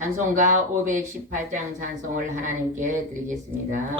찬송가 518장 찬송을 하나님께 드리겠습니다.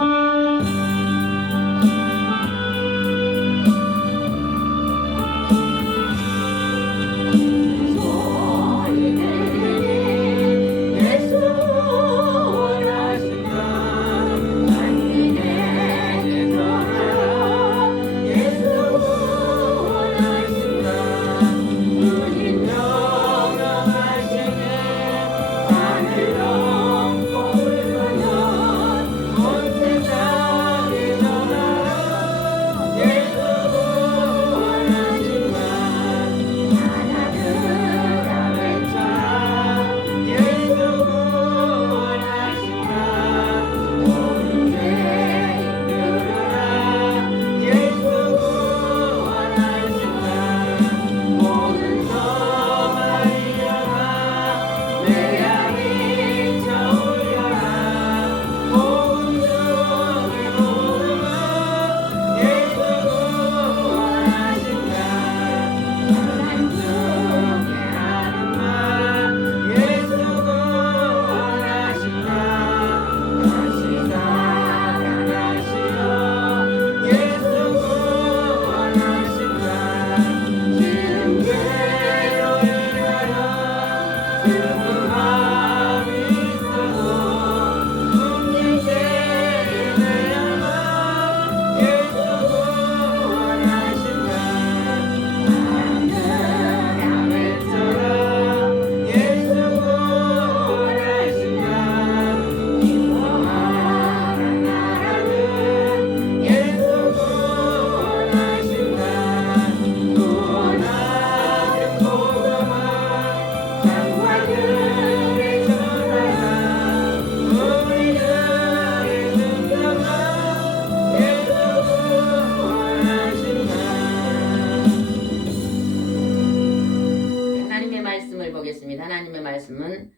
하나님의 말씀은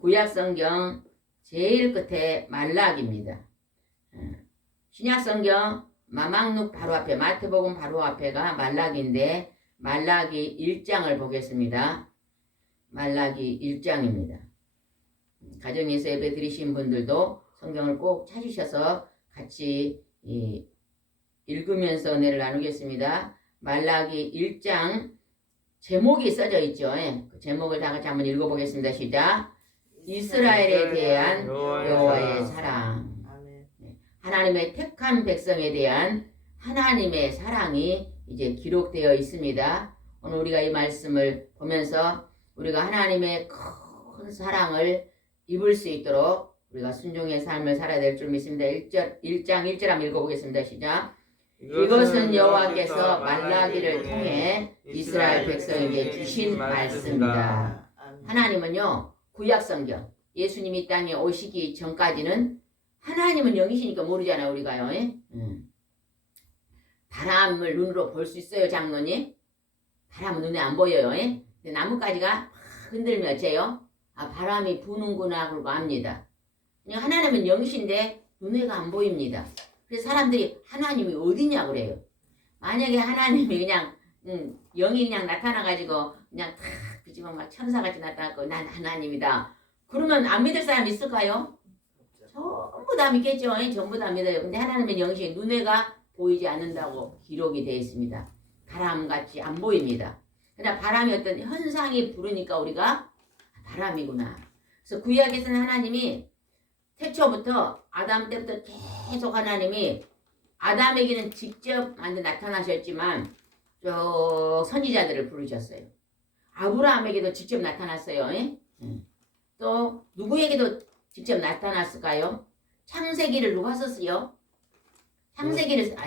구약성경 제일 끝에 말락입니다. 신약성경 마망룩 바로 앞에, 마태복음 바로 앞에가 말락인데 말라기 1장을 보겠습니다. 말라기 1장입니다. 가정에서 예배 드리신 분들도 성경을 꼭 찾으셔서 같이 읽으면서 은혜를 나누겠습니다. 말라기 1장 제목이 써져 있죠. 그 제목을 다 같이 한번 읽어보겠습니다. 시작. 이스라엘에 대한 여호와의 사랑. 하나님의 택한 백성에 대한 하나님의 사랑이 이제 기록되어 있습니다. 오늘 우리가 이 말씀을 보면서 우리가 하나님의 큰 사랑을 입을 수 있도록 우리가 순종의 삶을 살아야 될 줄 믿습니다. 1장 1절 한번 읽어보겠습니다. 시작. 이것은 여호와께서 말라기를 통해 이스라엘 백성에게 주신 말씀이다. 하나님은요, 구약성경 예수님이 땅에 오시기 전까지는 하나님은 영이시니까 모르잖아요. 우리가요. 바람을 눈으로 볼 수 있어요, 장로님? 바람은 눈에 안 보여요. 근데 나뭇가지가 흔들면 어째요? 아, 바람이 부는구나 그러고 압니다. 하나님은 영이신데 눈에가 안 보입니다. 그래서 사람들이 하나님이 어디냐 그래요. 만약에 하나님이 그냥 영이 그냥 나타나가지고 그냥 탁 그지만 막 천사같이 나타나고 난 하나님이다. 그러면 안 믿을 사람 있을까요? 전부 다 믿겠죠. 전부 다 믿어요. 근데 하나님의 영이신 눈에가 보이지 않는다고 기록이 되어 있습니다. 바람같이 안 보입니다. 그러나 바람이 어떤 현상이 부르니까 우리가 바람이구나. 그래서 구약에서는 하나님이 태초부터 아담 때부터 계속 하나님이 아담에게는 직접 나타나셨지만 선지자들을 부르셨어요. 아브라함에게도 직접 나타났어요. 또 누구에게도 직접 나타났을까요? 창세기를 누가 썼어요? 창세기를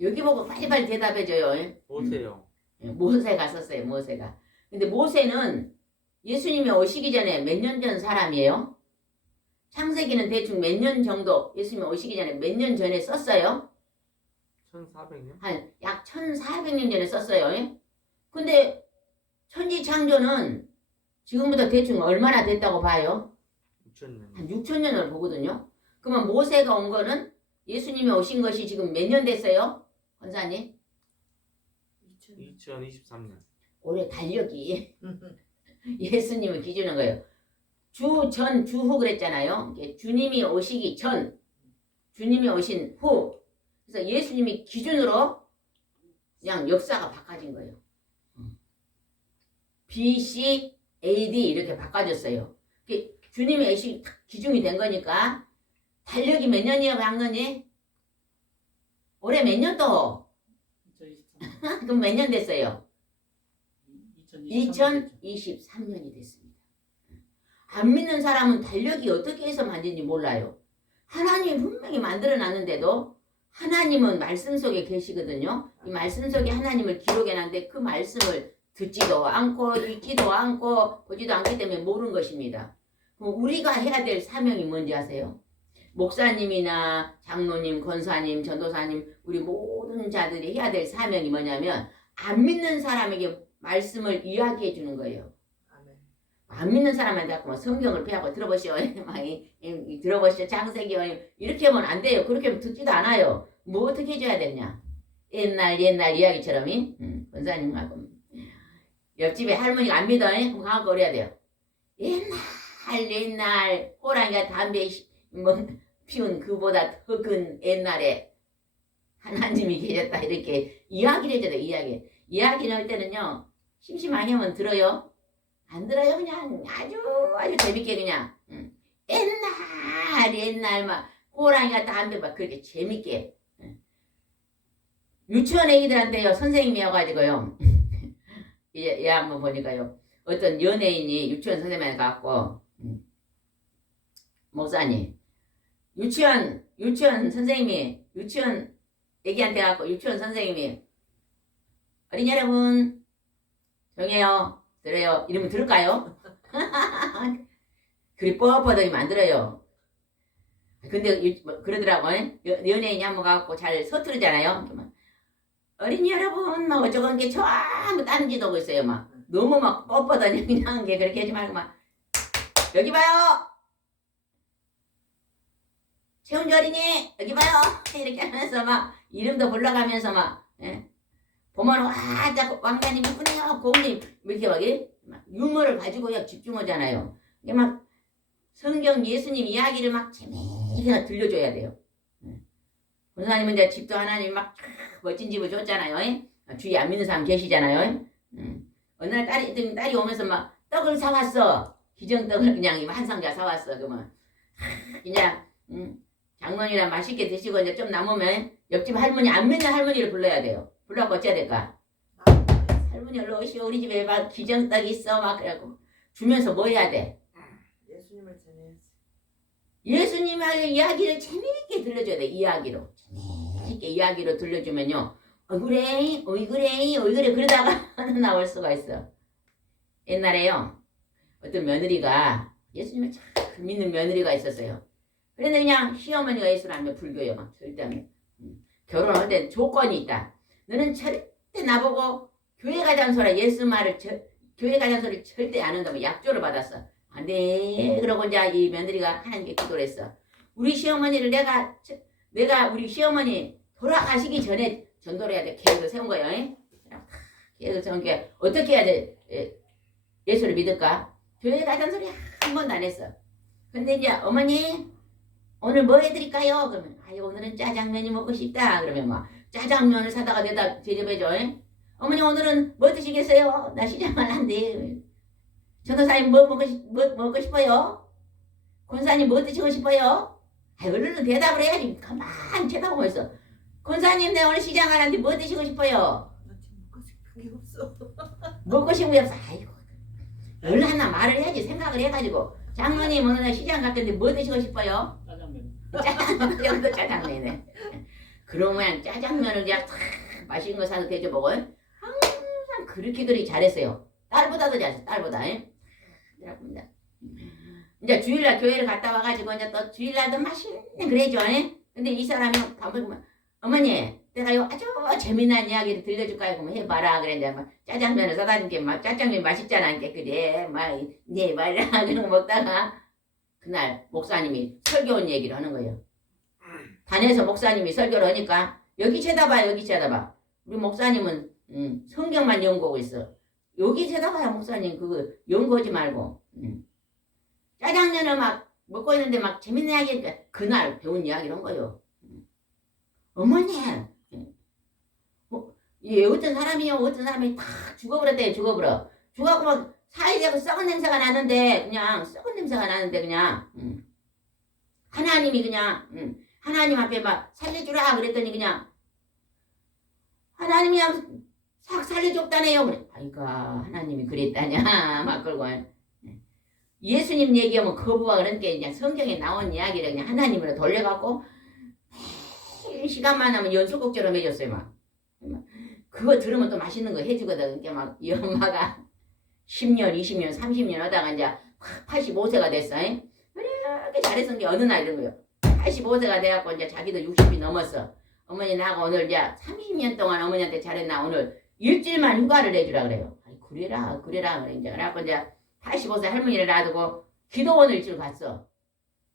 여기 보고 빨리빨리 대답해줘요. 모세요. 모세가 썼어요. 모세가. 근데 모세는 예수님이 오시기 전에 몇 년 전 사람이에요? 창세기는 대충 몇 년 정도 예수님이 오시기 전에 몇 년 전에 썼어요? 1400년? 한 약 1400년 전에 썼어요. 근데 천지창조는 지금부터 대충 얼마나 됐다고 봐요? 6000년. 한 6000년을 보거든요. 그러면 모세가 온 거는 예수님이 오신 것이 지금 몇 년 됐어요? 권사님? 2023년. 올해 달력이 예수님을 기준한 거예요. 주, 전, 주후 그랬잖아요. 이게 주님이 오시기 전, 주님이 오신 후. 그래서 예수님이 기준으로 그냥 역사가 바꿔진 거예요. BC, AD 이렇게 바꿔졌어요. 주님의 애시 기준이 된 거니까 달력이 몇 년이에요, 강건이? 올해 몇 년도? 2023년, 그럼 몇 년 됐어요? 2023년 2023년이 됐습니다. 안 믿는 사람은 달력이 어떻게 해서 만든지 몰라요. 하나님이 분명히 만들어 놨는데도 하나님은 말씀 속에 계시거든요. 이 말씀 속에 하나님을 기록해 놨는데 그 말씀을 듣지도 않고 읽지도 않고 보지도 않기 때문에 모르는 것입니다. 그럼 우리가 해야 될 사명이 뭔지 아세요? 목사님이나 장로님, 권사님, 전도사님 우리 모든 자들이 해야 될 사명이 뭐냐면 안 믿는 사람에게 말씀을 이야기해 주는 거예요. 아멘. 안 믿는 사람한테 자꾸 막 성경을 폐하고 들어보시오. 들어보시오. 창세기 이렇게 하면 안 돼요. 그렇게 하면 듣지도 않아요. 뭐 어떻게 해줘야 되냐? 옛날 이야기처럼 권사님하고 옆집에 할머니가 안 믿어. 그럼 가고 그래야 돼요. 옛날 호랑이가 담배 피운 그보다 더 큰 옛날에 하나님이 계셨다 이렇게 이야기를 해줘야 돼요. 이야기를 할 때는요 심심하게 하면 들어요. 안 들어요. 그냥 아주 재밌게 그냥 옛날 막 호랑이가 담배 막 그렇게 재밌게 유치원 애기들한테요 선생님이 와가지고요 얘 한번 보니까요 어떤 연예인이 유치원 선생님한테 가고 목사님 유치원 선생님이 유치원 애기한테 가고 유치원 선생님이 어린이 여러분 정해요 들어요 이러면 들을까요? 그리 뻣뻣하게 만들어요. 근데 그러더라고. 연예인이 한번 가갖고 잘 서투르잖아요. 어린이 여러분 막 어쩌건 게 전부 다른 짓 하고 있어요. 막 너무 막 뻣뻣하게 그냥 게 그렇게 하지 말고 막 여기 봐요. 최은주 어린이 여기 봐요. 이렇게 하면서 막 이름도 불러가면서 막 보면 와 자꾸 왕자님 이쁘네요. 고모님 이렇게 막 유머를 가지고 집중하잖아요. 이게 막 성경 예수님 이야기를 막 재미있게 들려줘야 돼요. 권사님은 이제 집도 하나님 막 멋진 집을 줬잖아요. 주위에 안 믿는 사람 계시잖아요. 어느 날 딸이 오면서 막 떡을 사왔어. 기정떡을 그냥 한 상자 사왔어. 그러면 그냥 장모님이랑 맛있게 드시고 이제 좀 남으면 옆집 할머니 안 믿는 할머니를 불러야 돼요. 불러갖고 어째야 될까? 할머니 얼른 오시오. 우리 집에 막 기정떡 있어. 막 그래갖고 주면서 뭐 해야 돼? 예수님을 전해야지. 예수님의 이야기를 재미있게 들려줘야 돼. 이야기로 재미있게 이야기로 들려주면요 그래 그러다가 나올 수가 있어. 옛날에요 어떤 며느리가 예수님을 참 믿는 며느리가 있었어요. 그런데 그냥 시어머니가 예수를 하면 불교예요. 막 절대 안 해. 결혼할 때 조건이 있다. 너는 절대 나보고 교회 가자는 소리 예수 말을 교회 가자는 소리 절대 안 한다고 약조를 받았어. 안 돼. 그러고 이제 이 며느리가 하나님께 기도를 했어. 우리 시어머니를 내가 우리 시어머니 돌아가시기 전에 전도를 해야 돼. 계획을 세운 거예요. 계획을 세운 게 어떻게 해야 돼? 예수를 믿을까? 교회 가자는 소리 한 번도 안 했어. 근데 이제 어머니 오늘 뭐 해드릴까요? 그러면 오늘은 짜장면이 먹고 싶다. 그러면 막 짜장면을 사다가 내다 대접해줘. 어머니 오늘은 뭐 드시겠어요? 나 시장을 한대. 전도사님 뭐 먹고 싶어요? 권사님 뭐 드시고 싶어요? 얼른 대답을 해야지. 가만히 쳐다보고 있어. 권사님 내 오늘 시장 가는데 뭐 드시고 싶어요? 나 지금 먹고 싶은 게 없어. 먹고 싶은 게 없어. 아이고 얼른 하나 말을 해야지. 생각을 해가지고 장모님 오늘 시장 갈 건데 뭐 드시고 싶어요? 짜장면. 짜장면이네. 그러면 짜장면을 그냥 탁 맛있는 거 사서 대줘보고 항상 그렇게 잘했어요. 딸보다도 잘했어. 딸보다. 이제 주일날 교회를 갔다 와가지고 이제 또 주일날도 맛있는 그래죠. 근데 이 사람이 반복하면 어머니 내가 아주 재미난 이야기를 들려줄까요? 그러면 해봐라. 그래 이제 막 짜장면을 사다 준게 막 짜장면 맛있잖아. 그래 막네 말이라 그런 거 먹다가 그날 목사님이 설교 온 얘기를 하는 거예요. 단에서 목사님이 설교를 하니까 여기 쳐다봐. 우리 목사님은 성경만 연구하고 있어. 여기 쳐다봐요 목사님. 그거 연구하지 말고 짜장면을 막 먹고 있는데 막 재밌는 이야기, 그날 배운 이야기 이런 거요. 어머니, 어떤 사람이 다 죽어버렸대, 죽어버려. 죽어갖고 막 사이되고 썩은 냄새가 나는데, 그냥, 하나님이 그냥, 하나님 앞에 막 살려주라 그랬더니 그냥, 하나님이 그냥 싹 살려줬다네요. 그래. 아이가, 하나님이 그랬다냐, 막 그러고. 예수님 얘기하면 거부가 그러니까 그냥 성경에 나온 이야기를 그냥 하나님으로 돌려갖고, 매일 시간만 하면 연속곡처럼 해줬어요, 막. 그거 들으면 또 맛있는 거 해주거든. 그러니까 막 이 엄마가 10년, 20년, 30년 하다가 이제 85세가 됐어. 그렇게 잘했은 게 어느 날 이런 거요. 85세가 돼갖고 이제 자기도 60이 넘었어. 어머니 나하고 오늘 이제 30년 동안 어머니한테 잘했나 오늘 일주일만 휴가를 내주라 그래요. 아이, 그래라 그래 이제 그래갖고 이제 85세 할머니를 놔두고 기도원을 일주일 갔어.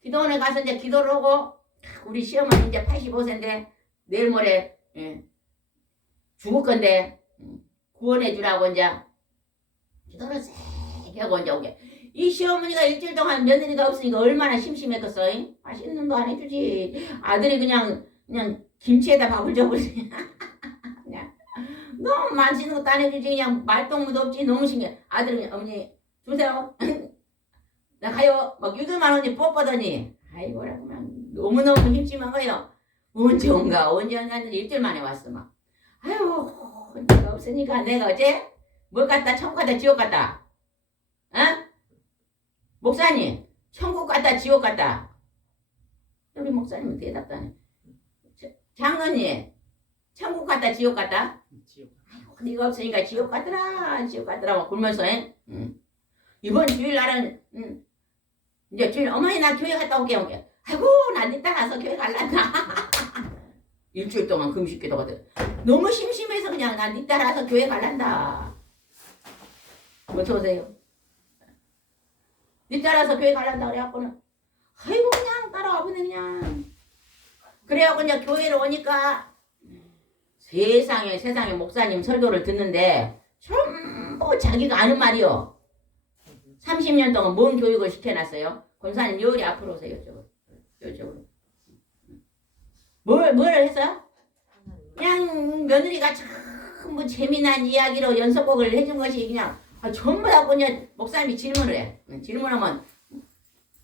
기도원에 가서 이제 기도를 하고 우리 시어머니 이제 85세인데 내일 모레 죽을 건데 구원해 주라고 이제 기도를 세 하고 이제 오게. 이 시어머니가 일주일 동안 며느리가 없으니까 얼마나 심심했겠어. 맛있는 거 안 해주지. 아들이 그냥 김치에다 밥을 줘버리지. 그냥 너무 맛있는 것도 안 해주지. 그냥 말동무도 없지. 너무 신기해. 아들은 어머니 주세요. 나 가요. 막 유들만 언니 뽀뽀더니 아이고라 그냥 너무너무 심심한 거예요. 언제 온가 했는데 일주일 만에 왔어 막. 아유 내가 없으니까 내가 어제 뭘 갔다 천국 갔다 지옥 갔다. 목사님 천국 갔다 지옥 갔다. 우리 목사님은 대답도 안 해. 장로님 천국 갔다 지옥 갔다. 지옥. 아이고 네가 없으니까 지옥 갔더라 막 굴면서 이번 주일 날은 이제 주일 어머니 나 교회 갔다 올게. 아이고 난 네 따라서 교회 갈란다. 일주일 동안 금식기도 하거든. 너무 심심해서 그냥 난 네 따라서 교회 갈란다. 어서오세요. 네 따라서 교회 갈란다 그래갖고는 아이고 그냥 따라와 보네 그냥. 그래갖고 이제 교회를 오니까 세상에 목사님 설교를 듣는데 전부 자기가 아는 말이요. 30년 동안 뭔 교육을 시켜놨어요? 권사님 요리 앞으로 오세요. 이쪽으로. 뭘 해서? 그냥 며느리가 전부 재미난 이야기로 연속곡을 해준 것이 그냥 전부 다 그냥 목사님이 질문을 해. 질문하면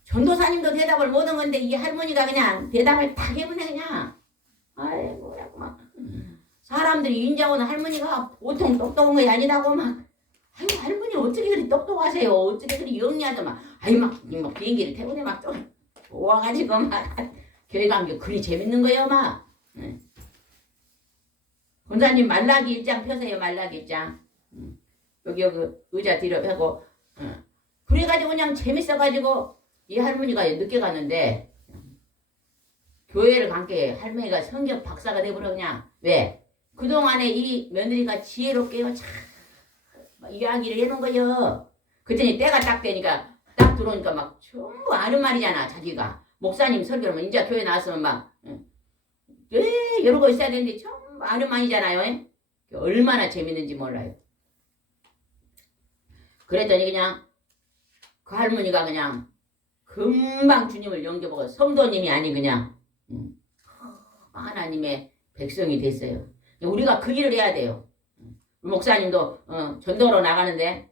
전도사님도 대답을 못한 건데 이 할머니가 그냥 대답을 딱 해보네 그냥. 아이고 막 사람들이 인자오는 할머니가 보통 똑똑한 게 아니라고 막. 아유 할머니 어떻게 그리 똑똑하세요? 어떻게 그리 영리하죠? 막 비행기를 태우네 막 좋아가지고 막 교회 간 게 그리 재밌는 거예요 막. 권사님 말라기 1장 펴세요. 말라기 1장. 여기 의자 뒤로 펴고. 그래가지고 그냥 재밌어가지고 이 할머니가 늦게 갔는데 교회를 간 게 할머니가 성경 박사가 돼버려 그냥. 왜? 그동안에 이 며느리가 지혜롭게요 참 이야기를 해놓은 거예요. 그랬더니 때가 딱 되니까 딱 들어오니까 막 전부 아는 말이잖아 자기가. 목사님 설교를 이제 교회 나왔으면 막 이러고 있어야 되는데 전부 아는 말이잖아요. 얼마나 재밌는지 몰라요. 그랬더니 그냥 그 할머니가 그냥 금방 주님을 영접하고 성도님이 아닌 그냥 하나님의 백성이 됐어요. 우리가 그 일을 해야 돼요. 목사님도 전도로 나가는데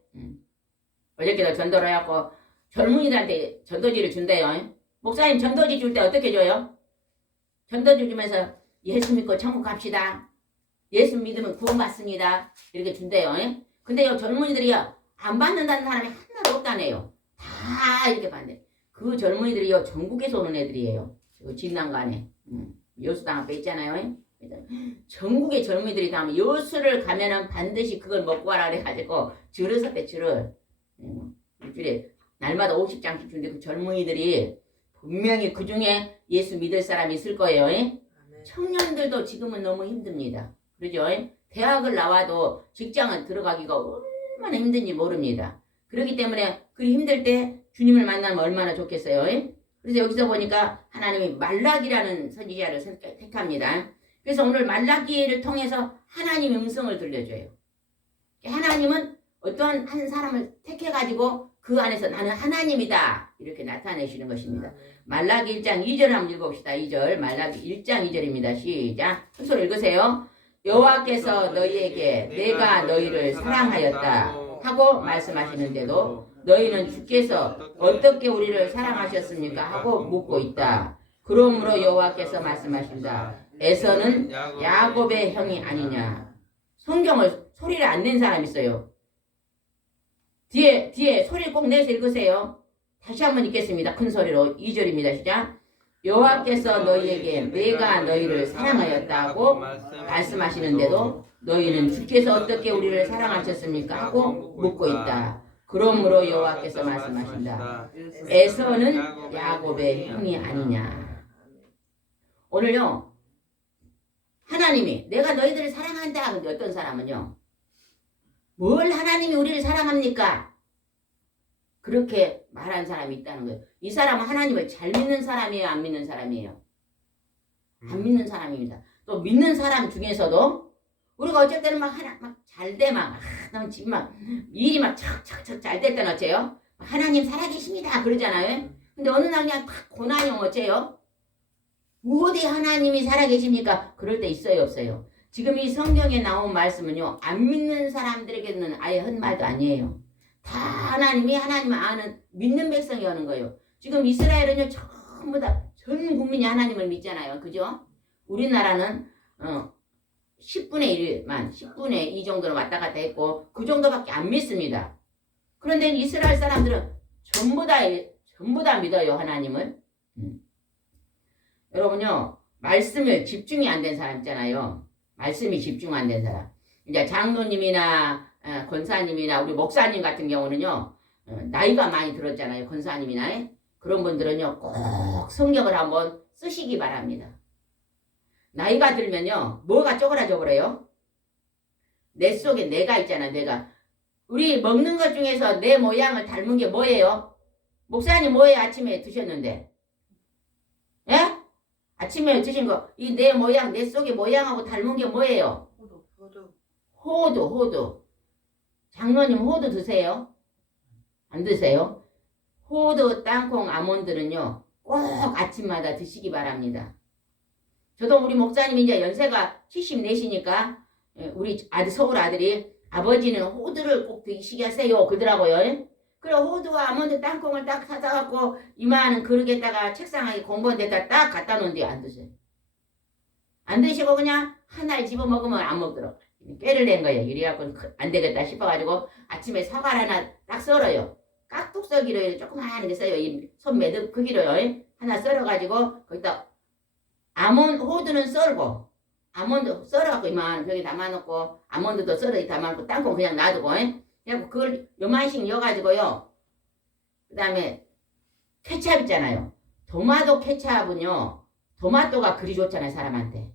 어저께도 전도를 해갖고 젊은이들한테 전도지를 준대요. 목사님 전도지 줄 때 어떻게 줘요? 전도지 주면서 예수 믿고 천국 갑시다. 예수 믿으면 구원받습니다. 이렇게 준대요. 근데 요 젊은이들이요 안 받는다는 사람이 하나도 없다네요. 다 이렇게 받네. 그 젊은이들이요 전국에서 오는 애들이에요. 진난간에 여수당 앞에 있잖아요. 전국의 젊은이들이 다 하면 여수를 가면은 반드시 그걸 먹고 와라 그래가지고 줄을 섰대. 줄을 일주일에 날마다 50장씩 주는데 그 젊은이들이 분명히 그 중에 예수 믿을 사람이 있을 거예요. 청년들도 지금은 너무 힘듭니다. 그러죠? 대학을 나와도 직장을 들어가기가 얼마나 힘든지 모릅니다. 그렇기 때문에 그 힘들 때 주님을 만나면 얼마나 좋겠어요. 그래서 여기서 보니까 하나님이 말라기라는 선지자를 택합니다. 그래서 오늘 말라기를 통해서 하나님의 음성을 들려줘요. 하나님은 어떤 한 사람을 택해가지고 그 안에서 나는 하나님이다 이렇게 나타내시는 것입니다. 말라기 1장 2절 한번 읽어봅시다. 2절 말라기 1장 2절입니다. 시작. 큰 소리 읽으세요. 여호와께서 너희에게 내가 너희를 사랑하였다 하고 말씀하시는데도 너희는 주께서 어떻게 우리를 사랑하셨습니까 하고 묻고 있다. 그러므로 여호와께서 말씀하신다. 에서는 야곱의 형이 아니냐. 성경을 소리를 안 낸 사람 있어요. 뒤에 소리 꼭 내서 읽으세요. 다시 한번 읽겠습니다. 큰 소리로 2절입니다. 시작. 여호와께서 너희에게 내가 너희를 사랑하였다고 말씀하시는데도 너희는 주께서 어떻게 우리를 사랑하셨습니까 하고 묻고 있다. 그러므로 여호와께서 말씀하신다. 에서는 야곱의 형이 아니냐. 오늘요. 하나님이 내가 너희들을 사랑한다. 근데 어떤 사람은요. 뭘 하나님이 우리를 사랑합니까? 그렇게 말한 사람이 있다는 거예요. 이 사람은 하나님을 잘 믿는 사람이에요? 안 믿는 사람이에요? 안 믿는 사람입니다. 또 믿는 사람 중에서도 우리가 어쩔 때는 막 잘 돼 막 너무 지금 막 일이 막 척척척 잘 됐다는 어째요? 하나님 살아계십니다 그러잖아요. 근데 어느 날 그냥 탁 고난이 오면 어째요? 어디 하나님이 살아계십니까? 그럴 때 있어요 없어요? 지금 이 성경에 나온 말씀은요 안 믿는 사람들에게는 아예 한 말도 아니에요. 다 하나님이 하나님을 아는 믿는 백성이 하는 거예요. 지금 이스라엘은요 전부 다 전 국민이 하나님을 믿잖아요. 그죠? 우리나라는 10분의 1만 10분의 2 정도는 왔다 갔다 했고 그 정도밖에 안 믿습니다. 그런데 이스라엘 사람들은 전부 다 믿어요 하나님을. 여러분요 말씀을 집중이 안 된 사람 있잖아요. 말씀이 집중 안 된 사람. 이제 장로님이나 권사님이나 우리 목사님 같은 경우는요 나이가 많이 들었잖아요. 권사님이나 그런 분들은요 꼭 성경을 한번 쓰시기 바랍니다. 나이가 들면요 뭐가 쪼그라져 버려요? 내 속에 내가 있잖아. 내가 우리 먹는 것 중에서 내 모양을 닮은 게 뭐예요? 목사님 뭐예요? 아침에 드셨는데 예? 아침에 드신 거 이 내 모양 내 속의 모양하고 닮은 게 뭐예요? 호두. 장로님 호두 드세요? 안 드세요? 호두, 땅콩, 아몬드는요 꼭 아침마다 드시기 바랍니다. 저도 우리 목사님 이제 연세가 74시니까 우리 서울 아들이 아버지는 호두를 꼭 드시게 하세요 그러더라고요. 그래 호두와 아몬드 땅콩을 딱 사다 갖고 이만한 그릇에다가 책상에 공부한 데다 딱 갖다 놓은데 안 드세요. 안 드시고 그냥 하나를 집어 먹으면 안 먹더라고요. 꾀를 낸 거예요. 이래갖고 안 되겠다 싶어가지고 아침에 사과를 하나 딱 썰어요. 깍둑 썰기로 조그마한 게 써요. 이 손매듭 크기로요. 하나 썰어가지고 거기다 호두는 썰고 아몬드 썰어갖고 이만 벽에 담아놓고 아몬드도 썰어 담아놓고 땅콩 그냥 놔두고 그래갖고 그걸 요만씩 넣어가지고요. 그 다음에 케찹 있잖아요. 토마토 케찹은요 토마토가 그리 좋잖아요 사람한테.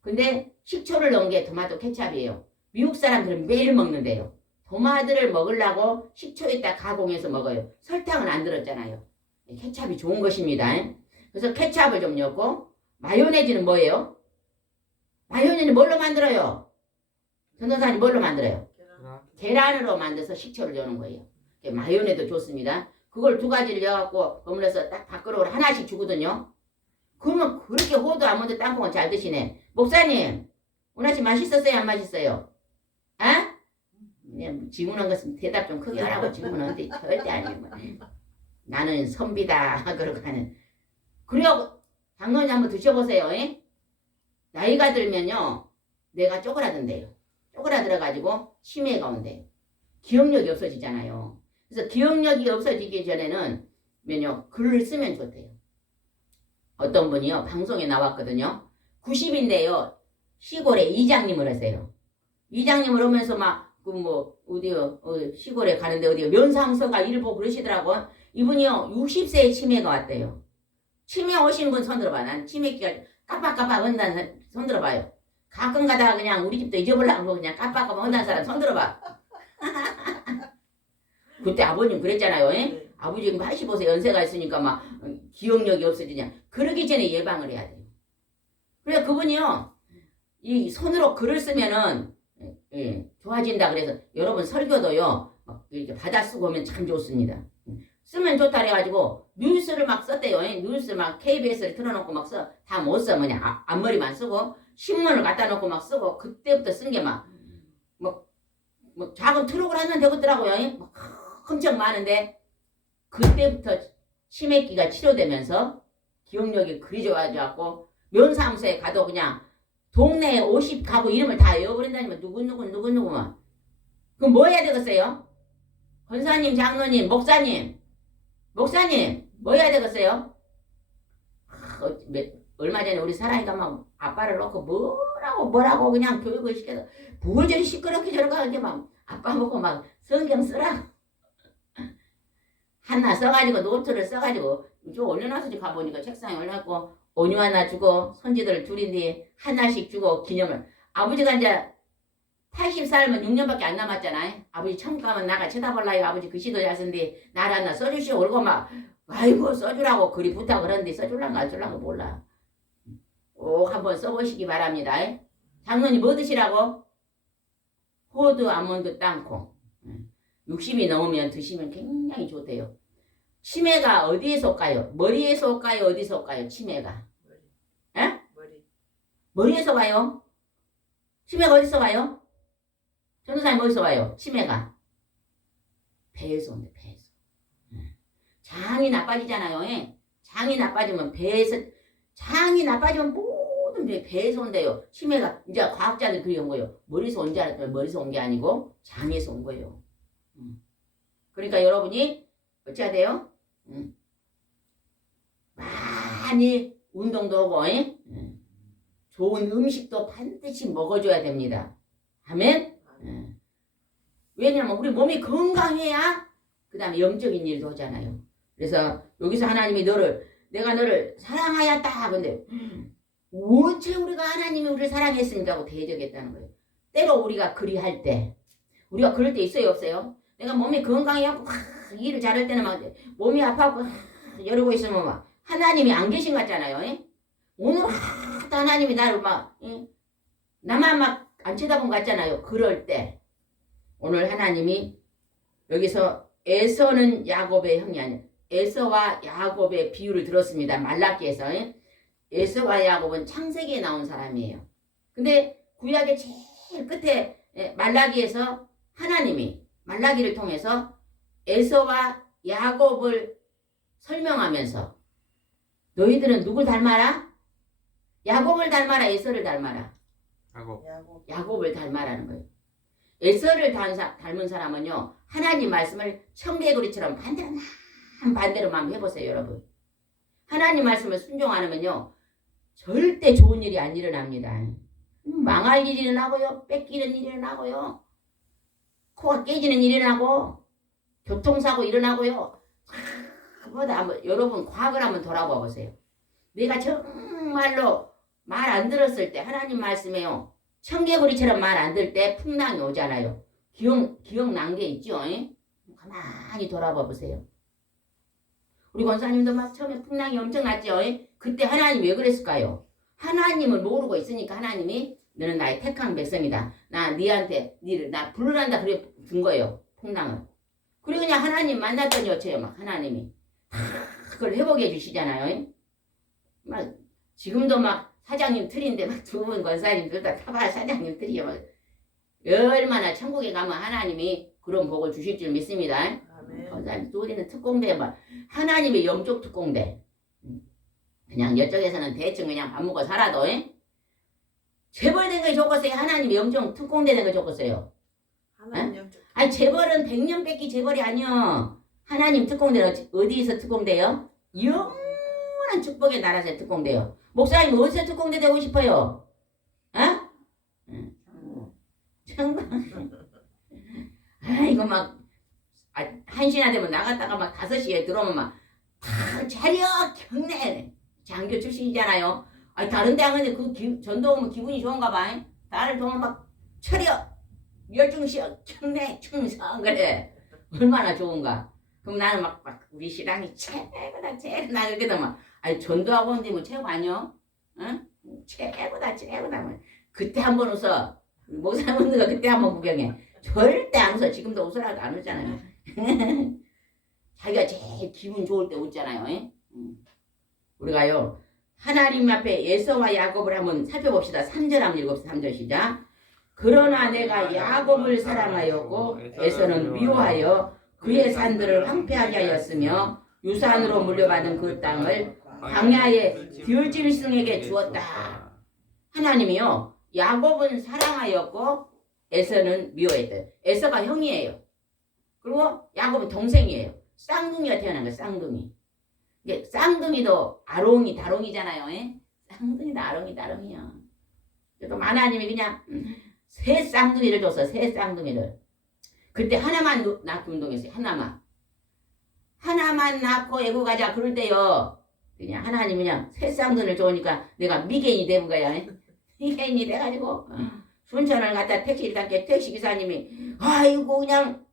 근데 식초를 넣은 게 토마토 케찹이에요. 미국 사람들은 매일 먹는데요. 토마토를 먹으려고 식초에다 가공해서 먹어요. 설탕은 안 들었잖아요. 케찹이 좋은 것입니다. 그래서 케찹을 좀 넣고 마요네즈는 뭐예요? 마요네즈는 뭘로 만들어요? 전도사님 뭘로 만들어요? 계란으로 만들어서 식초를 넣는 거예요. 마요네즈도 좋습니다. 그걸 두 가지를 넣어갖고 버무려서 딱 밥그릇으로 하나씩 주거든요. 그러면 그렇게 호두, 아몬드, 땅콩은 잘 드시네. 목사님 오늘 아침 맛있었어요? 안 맛있어요? 아? 그냥 질문한 것은 대답 좀 크게 하라고 질문하는데 절대 아니에요. 나는 선비다 그러고 하는. 그래요. 장로님 한번 드셔보세요. 나이가 들면요 내가 쪼그라든대요. 쪼그라들어가지고 치매가 온대요. 기억력이 없어지잖아요. 그래서 기억력이 없어지기 전에는 글을 쓰면 좋대요. 어떤 분이요 방송에 나왔거든요. 90인데요 시골에 이장님을 하세요. 이장님을 하면서 막 시골에 가는데 어디 면상서가 일 보고 그러시더라고. 이분이요 60세에 치매가 왔대요. 치매 오신 분 손 들어봐. 난 치매기가 깜빡깜빡 한다는 손 들어봐요. 가끔 가다가 그냥 우리 집도 잊어버리려고 그냥 깜빡깜빡 한다는 사람 손 들어봐. 그때 아버님 그랬잖아요. 네. 아버지 지금 85세 연세가 있으니까 막 기억력이 없어지냐. 그러기 전에 예방을 해야 돼요. 그래서 그분이요 이 손으로 글을 쓰면은 좋아진다 그래서 여러분 설교도요 막 이렇게 받아 쓰고 오면 참 좋습니다. 쓰면 좋다 그래가지고 뉴스를 막 썼대요. 뉴스 막 KBS를 틀어놓고 막 써. 다 못 써. 뭐냐 앞머리만 쓰고 신문을 갖다 놓고 막 쓰고 그때부터 쓴 게 막 뭐 작은 트럭을 하나 되겠더라고요. 막 엄청 많은데 그때부터 치매기가 치료되면서 기억력이 그리 좋아져갖고 면사무소에 가도 그냥 동네에 50 가구 이름을 다 외워버린다니면 누구누구만 그럼 뭐 해야 되겠어요? 권사님, 장로님, 목사님 뭐 해야 되겠어요? 얼마 전에 우리 사랑이가 막 아빠를 놓고 뭐라고 그냥 교육을 시켜서 뭘 저리 시끄럽게 저러가 이렇게 막 아빠 보고 막 성경 쓰라고 하나 써가지고 노트를 써가지고 저 올려놔서 가보니까 책상에 올려놓고 온유 하나 주고 손지들 둘인데 하나씩 주고 기념을 아버지가 이제 80살면 6년밖에 안 남았잖아요. 아버지 천국 가면 나가 쳐다볼라요. 아버지 글씨도 잘 쓴데 나를 하나 써주시오. 그러고 막 아이고 써주라고 그리 부탁을 하는데 써줄란가 안 줄란가 몰라. 꼭 한번 써보시기 바랍니다. 장로님 뭐 드시라고? 호두, 아몬드, 땅콩. 60이 넘으면 드시면 굉장히 좋대요. 치매가 어디에서 올까요? 머리에서 올까요? 어디서 올까요? 치매가. 에? 머리에서 와요? 치매가 어디서 와요? 전도사님 어디서 와요? 치매가. 배에서 온대, 배에서. 장이 나빠지잖아요. 장이 나빠지면 배에서, 장이 나빠지면 모든 배에서 온대요. 치매가, 이제 과학자들 그리 온 거예요. 머리에서 온 줄 알았더니 머리에서 온 게 아니고 장에서 온 거예요. 그러니까 여러분이 어찌해야 돼요? 많이 운동도 하고 좋은 음식도 반드시 먹어줘야 됩니다. 아멘? 왜냐하면 우리 몸이 건강해야 그 다음에 영적인 일도 하잖아요. 그래서 여기서 하나님이 내가 너를 사랑하였다. 근데 언제 우리가 하나님이 우리를 사랑했습니까? 하고 대적했다는 거예요. 때로 우리가 그리할 때 우리가 그럴 때 있어요 없어요? 내가 몸이 건강해갖고 일을 잘할 때는 막 몸이 아파갖고 이러고 있으면 막 하나님이 안 계신 것 같잖아요. 오늘 하나님이 나를 막 나만 막 안 쳐다본 것 같잖아요. 그럴 때 오늘 하나님이 여기서 에서는 야곱의 형이 아니야. 에서와 야곱의 비유를 들었습니다. 말라기에서 에서와 야곱은 창세기에 나온 사람이에요. 근데 구약의 제일 끝에 말라기에서 하나님이 말라기를 통해서 에서와 야곱을 설명하면서 너희들은 누굴 닮아라? 야곱을 닮아라? 에서를 닮아라? 야곱을 닮아라는 거예요. 에서를 닮은 사람은요 하나님 말씀을 청개구리처럼 반대로만 해보세요. 여러분 하나님 말씀을 순종 안 하면요 절대 좋은 일이 안 일어납니다. 망할 일이 일어나고요 뺏기는 일이 일어나고요 코가 깨지는 일이 일어나고 교통사고 일어나고요. 그보다 한번 여러분 과거를 한번 돌아봐 보세요. 내가 정말로 말 안 들었을 때 하나님 말씀에요 청개구리처럼 말 안 들을 때 풍랑이 오잖아요. 기억난 게 있죠. 가만히 돌아봐 보세요. 우리 권사님도 막 처음에 풍랑이 엄청 났죠. 그때 하나님 왜 그랬을까요? 하나님을 모르고 있으니까 하나님이 너는 나의 택한 백성이다. 나 니한테 니를 나 부르란다 그래 준 거예요. 풍랑을. 그리고 그냥 하나님 만났더니 어째요 막 하나님이 그걸 회복해 주시잖아요. 막 지금도 막 사장님 틀인데 막 두 분 권사님들 다 타봐 사장님 틀이요. 막 얼마나 천국에 가면 하나님이 그런 복을 주실 줄 믿습니다. 권사님 또 우리는 특공대 막 하나님의 영적 특공대. 그냥 이쪽에서는 대충 그냥 밥 먹고 살아도 재벌된 거 좋겠어요? 하나님의 영적 특공대 된 거 좋겠어요? 아니 재벌은 100년 뺏기 재벌이 아니요. 하나님 특공대는 어디에서 특공대요? 영원한 축복의 나라에서 특공대요. 목사님 어디서 특공대 되고 싶어요? 천국. 이거 막 1시나 되면 나갔다가 막 5시에 들어오면 막 차려 경례 장교 출신이잖아요. 다른 데 하는데 전도 오면 기분이 좋은가 봐. 나를 보면 막 차려 열중시어 경례 충성 그래. 얼마나 좋은가. 그럼 나는 막 우리 신랑이 최고다 나 그렇게 되면 전도하고 온데 뭐 최고 아니요? 최고다 뭐. 그때 한번 웃어. 목사님들가 그때 한번 구경해. 절대 안 웃어. 지금도 웃으라도 안 웃잖아요. 자기가 제일 기분 좋을 때 웃잖아요. 예? 우리가요 하나님 앞에 에서와 야곱을 한번 살펴봅시다. 3절 한번 읽읍시다. 3절 시작. 그러나 내가 야곱을 사랑하였고 에서는 미워하여 그의 산들을 황폐하게 하였으며 유산으로 물려받은 그 땅을 광야의 들짐승에게 주었다. 하나님이요 야곱은 사랑하였고 에서는 미워했다. 에서가 형이에요. 그리고 야곱은 동생이에요. 쌍둥이가 태어난 거예요. 쌍둥이. 이게 쌍둥이도 아롱이 다롱이잖아요. 예? 쌍둥이도 아롱이 다롱이요. 그래도 하나님이 그냥 새 쌍둥이를 줬어. 새 쌍둥이를. 그때 하나만 낳고 운동했어요. 하나만 낳고 애고 가자 그럴 때요. 그냥 하나님이 그냥 새 쌍둥이를 좋으니까 내가 미개인이 되는 거야. 예? 미개인이 돼가지고 순천을 갔다 택시를 탈게 택시 기사님이 아이고 그냥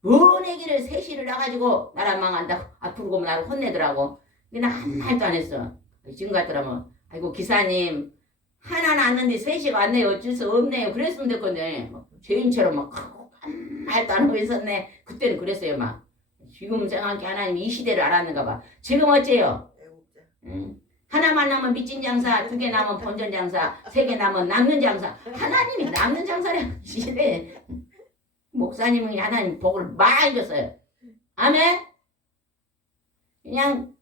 뭔 애기를 셋이를 낳아가지고 나라 망한다고 앞으로 보면 나를 혼내더라고. 근데 나 한 말도 안 했어. 지금 같더라면 아이고 기사님 하나 낳았는데 셋이 왔네요. 어쩔 수 없네요. 그랬으면 됐건데 죄인처럼 막 한 말도 안 하고 있었네. 그때는 그랬어요. 막 지금 생각해 하나님 이 시대를 알았는가 봐. 지금 어째요? 하나만 낳으면 미친 장사, 2개 낳으면 본전 장사, 3개 낳으면 남는 장사. 하나님이 남는 장사래 시대. 목사님은 하나님 복을 많이 줬어요. 아멘? 그냥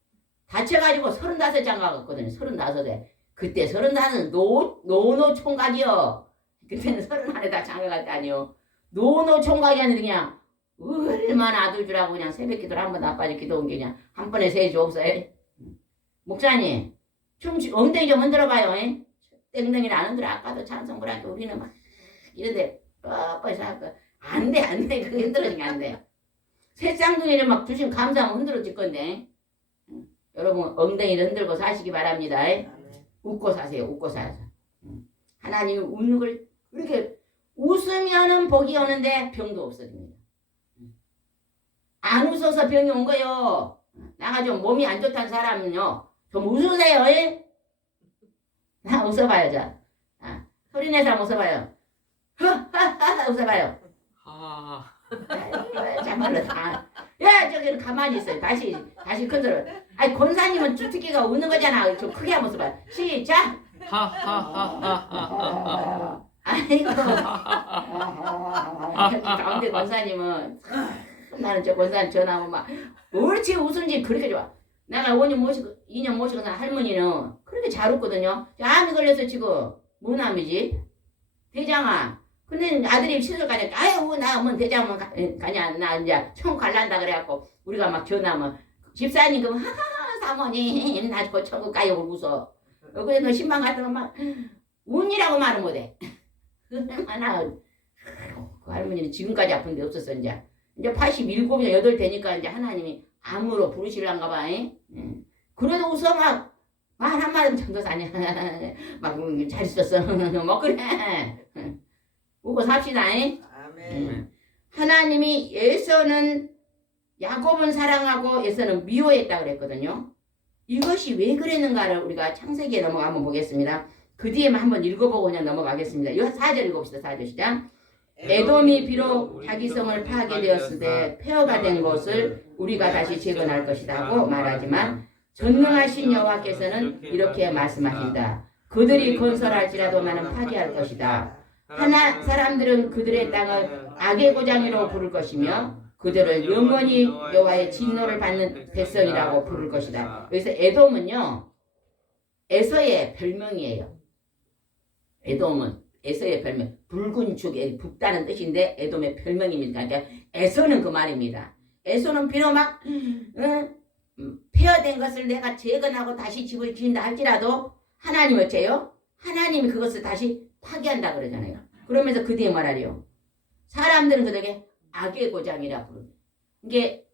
다쳐가지고 35장가 갔거든요. 35에. 그때 35은 노노 총각이요. 그때는 31에 다 장가 갔다니요. 노노 총각이 아니라 그냥 얼마나 아들 주라고 그냥 새벽 기도를 한 번도 안 빠져 기도 온 게 그냥 한 번에 세지 없어요. 목사님, 엉덩이 좀 흔들어봐요. 땡덩이를 안 흔들어. 아까도 찬송 불안게 우리는 막 이런데 뻣뻣이 하고 안 돼. 그게 흔들어지면 안 돼. 새 쌍둥이를 막 주신 감사하면 흔들어질 건데. 여러분 엉덩이를 흔들고 사시기 바랍니다. 웃고 사세요. 웃고 사세요. 하나님이 웃는 걸 이렇게 웃으면은 복이 오는데 병도 없어집니다. 안 웃어서 병이 온 거요. 나가 좀 몸이 안 좋다는 사람은요. 좀 웃으세요. 나 웃어봐요. 자. 소리내서 한번 웃어봐요. 하하하하 웃어봐요. 참말로 다. 야 저기는 가만히 있어요. 다시 큰 소리. 아니 권사님은 주특기가 웃는 거잖아. 좀 크게 한번 써봐요. 시작. 아이고. 가운데 권사님은 나는 저 권사님 전화하고 막 옳지 웃은지 그렇게 좋아. 내가 5년 모시고 2년 모시고 산 할머니는 그렇게 잘 웃거든요. 암이 걸려서 지금 뭔 암이지? 대장암. 근데 아들이 시설 가니까 아유 나 뭐 대장암 가냐 나 이제 총 갈란다 그래갖고 우리가 막 전화하면 집사님 그럼 하하하 사모님 나 천국 가요 웃어. 그래서 너 신방 갔다가 막 운이라고 말은 못해. 얼마나 그 할머니는 지금까지 아픈 데 없었어 이제 87이나 8 되니까 이제 하나님이 암으로 부르시려는가 봐. 그래도 웃어 막 말 한마디 전도사냐 막 잘 있었어 뭐 그래. 웃고 삽시다. 아멘. 하나님이 에서는 야곱은 사랑하고 에서는 미워했다 그랬거든요. 이것이 왜 그랬는가를 우리가 창세기에 넘어가 한번 보겠습니다. 그 뒤에만 한번 읽어보고 그냥 넘어가겠습니다. 이 4절 읽읍시다. 4절 시작. 에돔이 비록 자기 성을 파괴되었을 때 폐허가 된 것을 우리가 다시 재건할 것이라고 말하지만 전능하신 여호와께서는 이렇게 말씀하신다. 그들이 건설할지라도 나는 파괴할 것이다. 하나 사람들은 그들의 땅을 악의 고장이라고 부를 것이며 그들을 영원히 여호와의 진노를 받는 백성이라고 부를 것이다. 여기서 에돔은요 에서의 별명이에요. 에돔은 에서의 별명, 붉은 축에 붉다는 뜻인데 에돔의 별명입니다. 그러니까 에서는 그 말입니다. 에서는 비록 막 폐허된 것을 내가 재건하고 다시 집을 지은다 할지라도 하나님 어째요? 하나님이 그것을 다시 파괴한다 그러잖아요. 그러면서 그 뒤에 말하래요. 사람들은 그들에게 악의 고장이라 부릅니다. 이게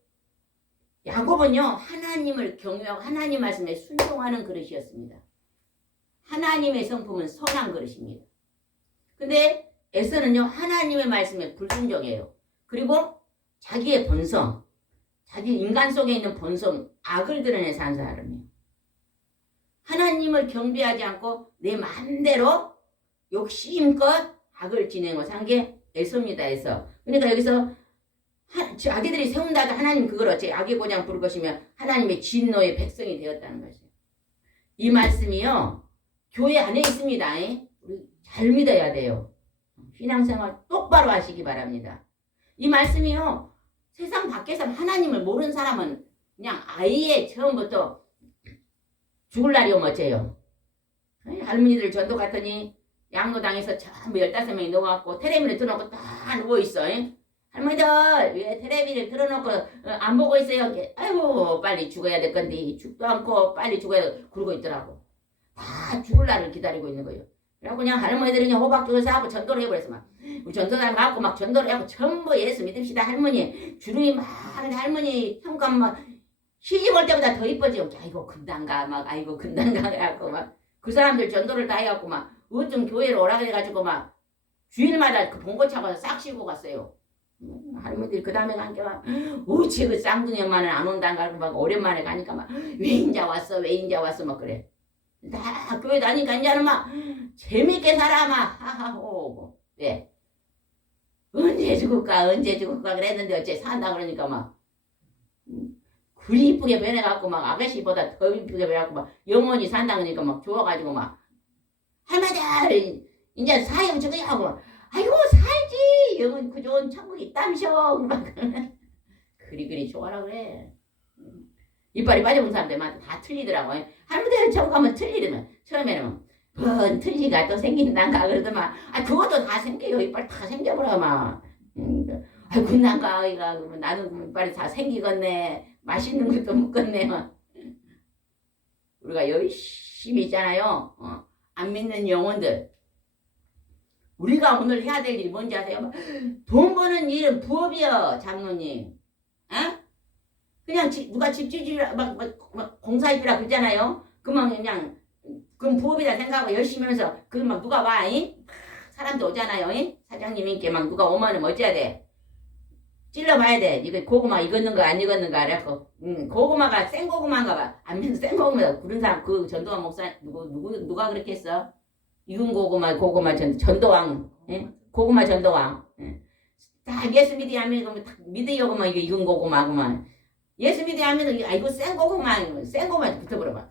야곱은요 하나님을 경외하고 하나님 말씀에 순종하는 그릇이었습니다. 하나님의 성품은 선한 그릇입니다. 근데 에서는요 하나님의 말씀에 불순종해요. 그리고 자기의 본성, 자기 인간 속에 있는 본성, 악을 드러내 사는 사람이에요. 하나님을 경배하지 않고 내 마음대로 욕심껏 악을 지내고 산 게 에서입니다. 에서. 그러니까 여기서 자기들이 세운다도 하나님 그걸 어째 악의 고장 부를 것이며 하나님의 진노의 백성이 되었다는 것이에요. 이 말씀이요. 교회 안에 있습니다. 우리 잘 믿어야 돼요. 신앙생활 똑바로 하시기 바랍니다. 이 말씀이요. 세상 밖에서 하나님을 모르는 사람은 그냥 아예 처음부터 죽을 날이 오면 어째요. 할머니들 전도 갔더니 양로당에서 전부 15명이 누워갖고 테레비를 틀어놓고 다 누워있어. 할머니들 왜 테레비를 틀어놓고 안 보고 있어요? 아이고 빨리 죽어야 될 건데 죽도 않고 빨리 죽어야 돼. 그러고 있더라고. 다 죽을 날을 기다리고 있는 거예요. 그래갖고 그냥 할머니들이 그냥 호박죽을 사고 전도를 해버렸어. 막 우리 전도사님 가고 막 전도를 하고 전부 예수 믿읍시다 할머니. 주름이 많은데 할머니 현관 막 시집 올 때보다 더 이뻐지고 아이고 금단가 막 아이고 금단가 해갖고 막 그 사람들 전도를 다 해갖고 막 어떤 교회로 오라 그래가지고 막 주일마다 그 봉고 차고 싹 싣고 갔어요. 할머니들이 그 다음에 가니까 막 우치 그 쌍둥이 엄마는 안 온단가 하고 막 오랜만에 가니까 막 왜 인자 왔어 왜 인자 왔어 막 그래. 다 교회 다니니까 이제는 막 재밌게 살아 막 하하호. 왜? 언제 죽을까 그랬는데 어째 산다 그러니까 막 그리 이쁘게 변해갖고 막 아가씨보다 더 이쁘게 변해갖고 막 영원히 산다 그러니까 막 좋아가지고 막 할머니 이제 사형 저거야 하고 아이고 살지 영원 그 좋은 천국이 있다면셔 막 그리 좋아라 그래. 이빨이 빠져본 사람들만 다 틀리더라고. 할머니들 천국 가면 틀리더만 처음에는 뭔 틀리가 또 생긴단가 그러더만 그것도 다 생겨요. 이빨 다 생겨버려 막. 군단가 아이가 나는 이빨이 다 생기겠네. 맛있는 것도 먹겠네. 우리가 열심히 있잖아요. 안 믿는 영혼들. 우리가 오늘 해야 될 일이 뭔지 아세요? 돈 버는 일은 부업이요, 장로님. 그냥 누가 집 지으라 막 공사해주라 그러잖아요. 그냥 부업이다 생각하고 열심히 하면서 막 누가 와? 사람도 오잖아요. 사장님께 막 누가 오면은 어찌해야 돼? 찔러봐야 돼. 이거 고구마 익었는가 안 익었는가 그래갖고 고구마가 생고구마인가 봐. 안 생고구마 그런 사람 그 전도왕 목사 누가 그렇게 했어? 익은 고구마 전도왕 고구마 전도왕 다 예수 믿어야 하면 믿으려고만 이게 익은 고구마구만. 예수 믿어야 하면 이거 생고구마 붙어버려 봐.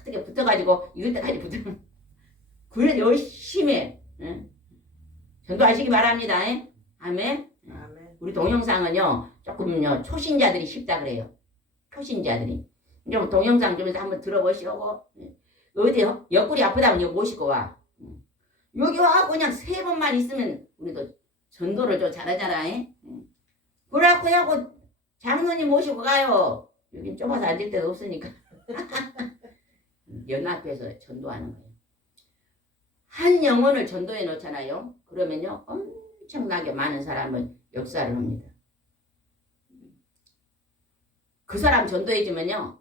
어떻게 붙어가지고 이럴 때까지 붙어. 그래 열심히 전도하시기 바랍니다. 아멘. 우리 동영상은요 조금요 초신자들이 쉽다 그래요. 초신자들이 좀 동영상 좀 한번 들어보시고 어디 옆구리 아프다면 여기 모시고 와. 여기 와 그냥 3번만 있으면 우리도 전도를 좀 잘하잖아. 그래갖고 하고 장로님 모시고 가요. 여긴 좁아서 앉을 데도 없으니까 연합해서 전도하는 거예요. 한 영혼을 전도해 놓잖아요. 그러면요 엄청나게 많은 사람은 역사를 합니다. 그 사람 전도해주면요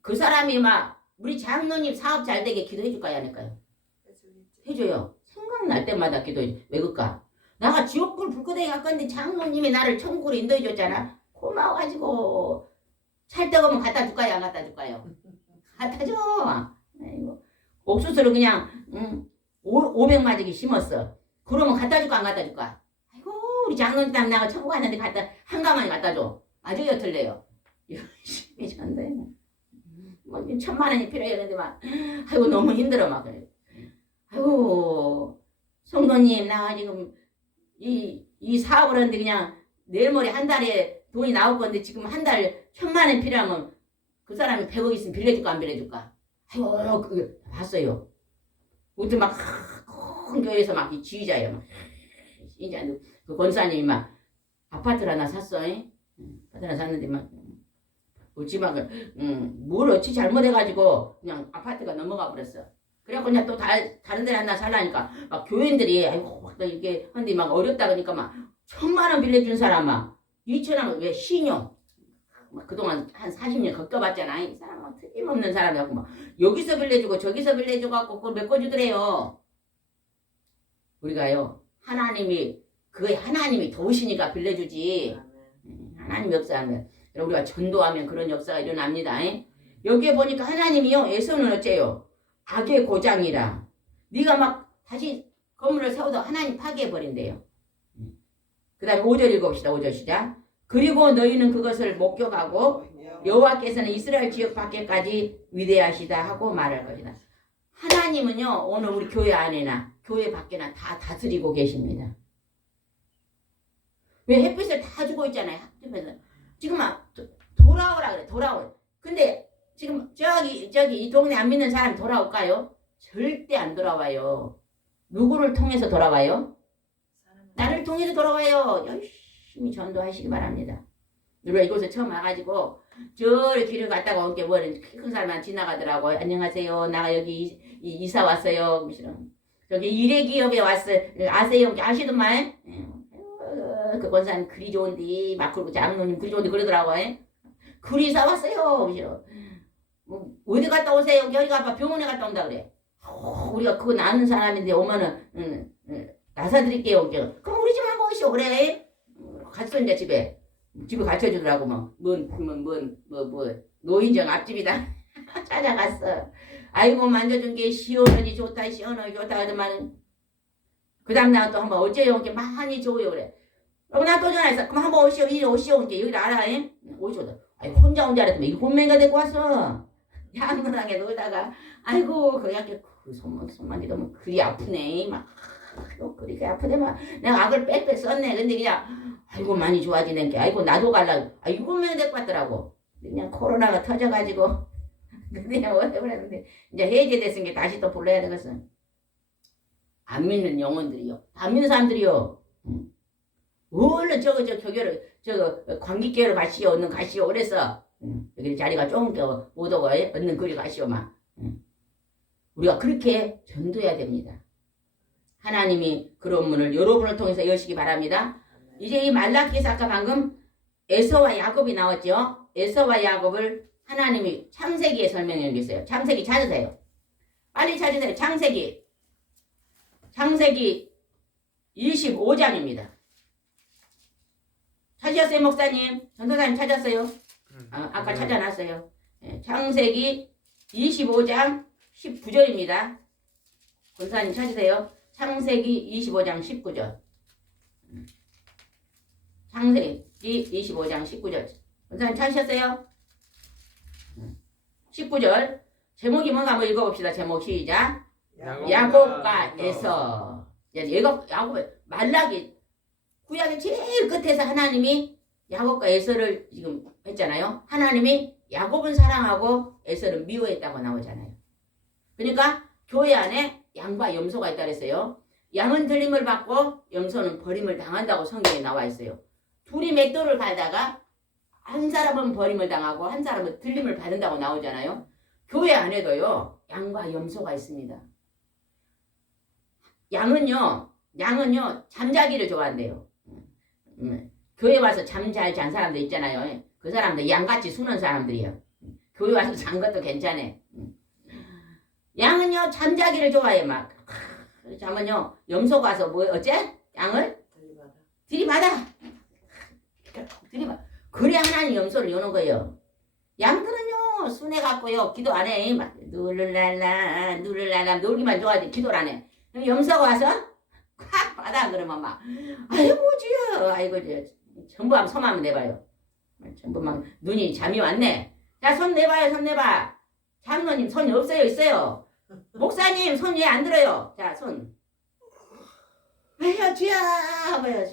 그 사람이 막 우리 장로님 사업 잘 되게 기도해 줄까요 안 할까요? 해줘요. 생각날 때마다 기도해. 왜 그럴까? 나가 지옥불 불끄덩이 갈 건데 장로님이 나를 천국으로 인도해 줬잖아. 고마워가지고 찰떡 오면 갖다 줄까요 안 갖다 줄까요? 갖다 줘. 아이고. 옥수수를 그냥 500마지기 심었어. 그러면 갖다 줄까 안 갖다 줄까? 아이고 우리 장로님 땀 나가 천국 갔는데 한 가마니 갖다 줘. 맞아요 틀려요. 열심히 전도해. 뭐 1000만원이 필요했는데 막 아이고 너무 힘들어 막 그래. 아이고 성도님 나 지금 이 사업을 하는데 그냥 내일 모레 한 달에 돈이 나올 건데 지금 한 달 1000만원 필요하면 그 사람이 100억 있으면 빌려줄까 안 빌려줄까? 아이고 그게 봤어요. 그때 막 큰 교회에서 막 지휘자예요. 막 이제 그 권사님이 막 아파트를 하나 샀어. 아파트 하나 샀는데 막 지막을 뭘 어찌 잘못해가지고 그냥 아파트가 넘어가 버렸어. 그래갖고 그냥 또 다른 데 하나 살라니까 막 교인들이 아이고 막 이렇게 하는데 막 어렵다 그러니까 막 1000만원 빌려준 사람 막 2천원 왜 신용 막 그동안 한 40년 겪어봤잖아. 이 사람 막 틀림없는 사람이라고 막 여기서 빌려주고 저기서 빌려줘갖고 그걸 메꿔주더래요. 우리가요 하나님이 그게 하나님이 도우시니까 빌려주지. 하나님 역사하면 우리가 전도하면 그런 역사가 일어납니다. 여기에 보니까 하나님이요 에서는 어째요 악의 고장이라 네가 막 다시 건물을 세워도 하나님 파괴해버린대요. 그 다음에 5절 읽어봅시다. 5절 시작. 그리고 너희는 그것을 목격하고 여호와께서는 이스라엘 지역 밖에까지 위대하시다 하고 말할 것이다. 하나님은요 오늘 우리 교회 안에나 교회 밖에나 다 다스리고 계십니다. 왜 햇빛을 다 주고 있잖아요. 지금 막 돌아오라 그래. 돌아오. 근데 지금 저기 이 동네 안 믿는 사람 돌아올까요? 절대 안 돌아와요. 누구를 통해서 돌아와요? 나를 통해서 돌아와요. 열심히 전도하시기 바랍니다. 우리가 이곳에 처음 와가지고 저를 길을 갔다가 온 게 뭐는 큰 사람만 지나가더라고요. 안녕하세요. 나 여기 이사 왔어요. 저기 일회기업에 왔어요. 아세요? 아시더만? 그 권사님 글이 좋은데 막 그러고 장로님 글이 좋은데 그러더라고요. 글이 이사 왔어요. 뭐 어디 갔다 오세요? 여기 가봐 병원에 갔다 온다 그래. 우리가 그거 나는 사람인데 오면은 나사 드릴게요. 그럼 우리 집 한번 오시오 그래. 갔어 이제 집에 가르쳐주더라고 뭐 노인정 앞집이다. 찾아갔어. 아이고 만져준 게 시원하니 좋다 시원하니 좋다 하더만 그 다음 날 또 한번 어째요 이렇게 많이 좋아요 그래. 그럼 나 또 전화했어. 그럼 한번 오시오 이리 오시오 이렇게 여기를 알아. 오시오. 아이 혼자 했더니 이거 혼매가 데리고 왔어. 양로랑에 놀다가 아이고 거기 그 손만이 너무 그리 아프네 막 그리 아프대 막 내가 악을 빽빽 썼네. 근데 그냥 아이고 많이 좋아지는 게 아이고 나도 갈라. 아 7명 데리고 왔더라고. 그냥 코로나가 터져가지고 그냥 오래버렸는데 이제 해제됐으니까 다시 또 불러야 되겠어. 안 믿는 영혼들이요. 안 믿는 사람들이요. 얼른 저거 관객교회로 가시오. 얻는 가시오. 그래서 여기 자리가 조금 더 못 오고 얻는 거리 가시오 막. 우리가 그렇게 전도해야 됩니다. 하나님이 그런 문을 여러분을 통해서 여시기 바랍니다. 이제 이 말라기에서 아까 방금 에서와 야곱이 나왔죠. 에서와 야곱을 하나님이 창세기에 설명해 주세요. 창세기 찾으세요. 빨리 찾으세요. 창세기 25장입니다. 찾으셨어요 목사님? 전도사님 찾았어요? 아까 찾아놨어요. 창세기 25장 19절입니다. 권사님 찾으세요. 창세기 25장 19절. 창세기 25장 19절. 권사님 찾으셨어요? 19절. 제목이 뭔가 한번 읽어봅시다. 제목 시작. 야곱과 에서. 야곱 말라기 구약의 제일 끝에서 하나님이 야곱과 에서를 지금 했잖아요. 하나님이 야곱은 사랑하고 에서를 미워했다고 나오잖아요. 그러니까 교회 안에 양과 염소가 있다 그랬어요. 양은 들림을 받고 염소는 버림을 당한다고 성경에 나와 있어요. 둘이 맷돌을 갈다가 한 사람은 버림을 당하고 한 사람은 들림을 받는다고 나오잖아요. 교회 안에도요 양과 염소가 있습니다. 양은요 잠자기를 좋아한대요. 교회 와서 잠 잘 잔 사람들 있잖아요. 그 사람들 양같이 수는 사람들이에요. 교회 와서 잔 것도 괜찮아. 양은요 잠자기를 좋아해 막. 잠은요 염소가 와서 뭐 어째? 양을 들이받아. 그래 하나님 염소를 여는 거예요. 양들은요 순해갖고요 기도 안 해. 막 누를랄라 놀기만 좋아하지 기도를 안 해. 염소가 와서 콱 받아 그러면 막 아이고 주여 아이고 주여 전부 한번 손 한번 내봐요. 전부 막 눈이 잠이 왔네. 자 손 내봐요. 손 내봐. 장로님 손이 없어요? 있어요? 목사님 손 왜 안 들어요? 자 손. 아이고 주여 하고요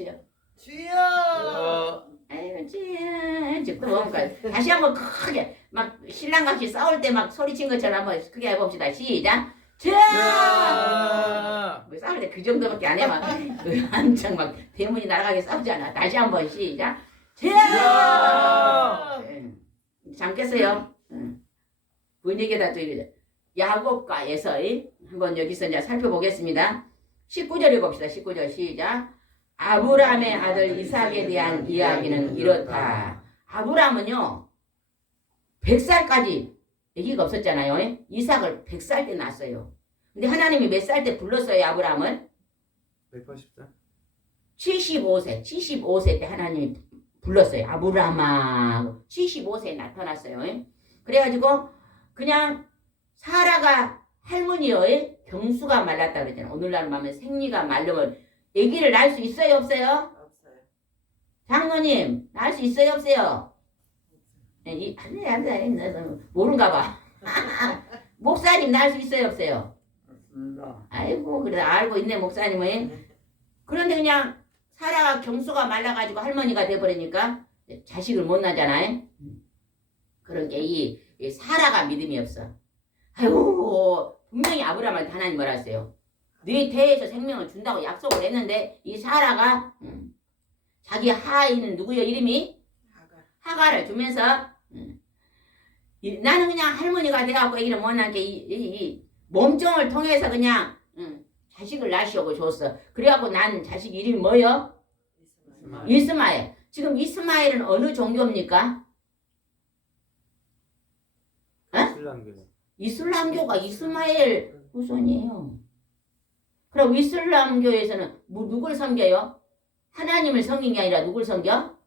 주여. 아이고 주여. 지금 또 뭡니까? 다시 한번 크게 막 신랑같이 싸울 때 막 소리친 것처럼 한번 크게 해봅시다. 시작. 주여. 뭐 싸울 때 그 정도밖에 안 해. 막 한창 막 대문이 날아가게 싸우잖아. 다시 한번 시작. 주여. 잠겠어요. 분위기에다 또 이래. 야곱과 에서 한번 여기서 이제 살펴보겠습니다. 19절 읽어봅시다. 19절 시작. 아브라함의 아들 이삭에 대한 이야기는 이렇다. 아브라함은요 100살까지 아기가 없었잖아요. 이삭을 100살 때 낳았어요. 근데 하나님이 몇 살 때 불렀어요 아브라함을? 180살? 75세 때 하나님이 불렀어요. 아브라함아 75세에 나타났어요. 그래가지고 그냥 사라가 할머니요 경수가 말랐다 그랬잖아요. 오늘날 말하면 생리가 말르면 아기를 낳을 수 있어요 없어요? 없어요. 장로님 낳을 수 있어요 없어요? 안돼 모른가 봐. 목사님 낳을 수 있어요 없어요? 없습니다. 아이고 그래 알고 있네 목사님은. 그런데 그냥 사라가 경수가 말라가지고 할머니가 돼버리니까 자식을 못 낳잖아요. 그런 게 이 사라가 믿음이 없어. 아이고 분명히 아브라함한테 하나님 뭐라 했어요? 네 태에서 생명을 준다고 약속을 했는데 이 사라가 자기 하인은 누구요? 이름이 하가를 주면서 나는 그냥 할머니가 돼갖고 애기를 못 낳게 이 몸종을 통해서 그냥 자식을 낳으시고 줬어. 그래갖고 난 자식 이름이 뭐요? 이스마엘. 지금 이스마엘은 어느 종교입니까? 신랑교는 이슬람교가 이스마엘 후손이에요. 그럼 이슬람교에서는 누굴 섬겨요? 하나님을 섬긴 게 아니라 누굴 섬겨?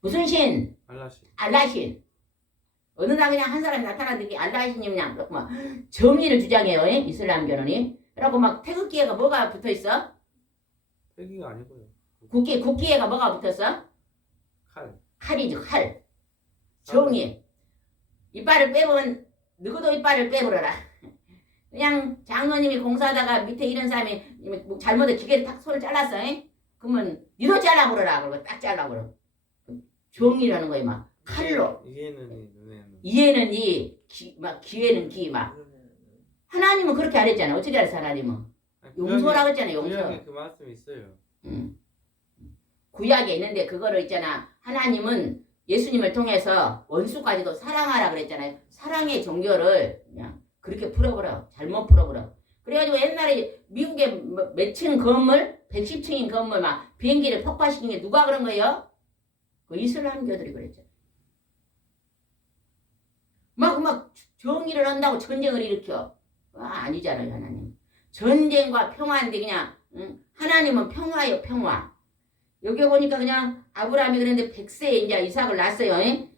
무슨 신? 알라신. 알라신. 어느 날 그냥 한 사람이 나타났는데 알라신이 그냥 막 정의를 주장해요. 이슬람교는. 그러고 막 태극기에가 뭐가 붙어있어? 패기가 아니고요. 국기에가 뭐가 붙었어? 칼. 칼이죠, 칼. 정의. 이빨을 빼면 누구도 이빨을 빼버려라. 그냥 장로님이 공사하다가 밑에 이런 사람이 잘못해 기계를 탁 손을 잘랐어. 그러면 니도 잘라버려라. 그러고 딱 잘라버려. 정의라는 거예요. 막 칼로. 이해는 눈에는. 이해는 막 기회는 막. 하나님은 그렇게 안 했잖아. 어떻게 알았어 하나님은? 용서라고 했잖아요. 용서. 구약에 그 말씀이 있어요. 구약에 있는데 그거를 있잖아. 하나님은 예수님을 통해서 원수까지도 사랑하라 그랬잖아요. 사랑의 종교를 그냥 그렇게 풀어버려. 잘못 풀어버려. 그래가지고 옛날에 미국의 몇 층 건물, 110층인 건물 막 비행기를 폭파시킨 게 누가 그런 거예요? 그 이슬람교들이 그랬죠. 막 정의를 한다고 전쟁을 일으켜. 아니잖아요 하나님. 전쟁과 평화인데 그냥 하나님은 평화예요 평화. 여기 보니까 그냥 아브라함이 그랬는데 100세에 이제 이삭을 낳았어요.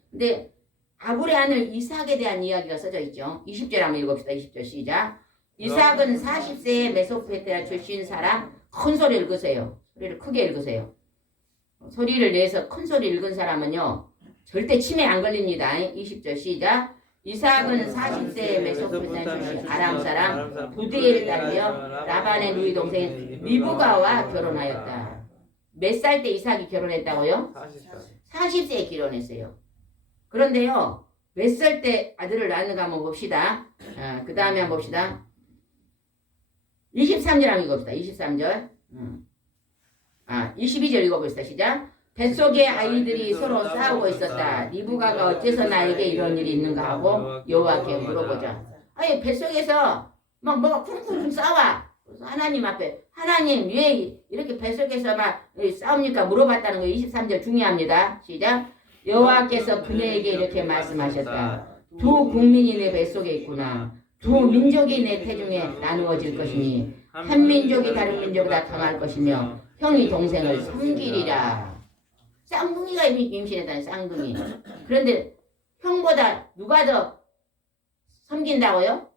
근데 아브라함의 아들 이삭에 대한 이야기가 써져 있죠. 20절 한번 읽읍시다. 20절 시작. 이삭은 40세에 메소포타미아 출신 사람. 큰 소리 읽으세요. 소리를 크게 읽으세요. 소리를 내서 큰 소리 읽은 사람은요 절대 치매 안 걸립니다. 20절 시작. 이삭은 40세에 메소포타미아 출신 아람 사람 부디엘을 따르며 라반의 누이 동생 리브가와 결혼하였다. 몇 살 때 이삭이 결혼했다고요? 40세에 결혼했어요. 그런데요 몇 살 때 아들을 낳는가 한번 봅시다. 그 다음에 한번 봅시다. 23절 한번 읽어봅시다. 23절 22절 읽어봅시다. 시작. 뱃속에 아이들이 서로 싸우고 있었다. 리브가가 어째서 나에게 이런 일이 있는가 하고 여호와께 물어보자. 아니 뱃속에서 막 뭐가 쿵쿵쿵 싸워. 그래서 하나님 앞에 하나님 왜 이렇게 뱃속에서 막 싸웁니까? 물어봤다는 거 23절 중요합니다. 시작. 여호와께서 그네에게 이렇게 말씀하셨다. 두 국민이 내 뱃속에 있구나. 두 민족이 내 태중에 나누어질 것이니 한 민족이 다른 민족보다 강할 것이며 형이 동생을 섬기리라. 쌍둥이가 임신했다는 쌍둥이. 그런데 형보다 누가 더 섬긴다고요?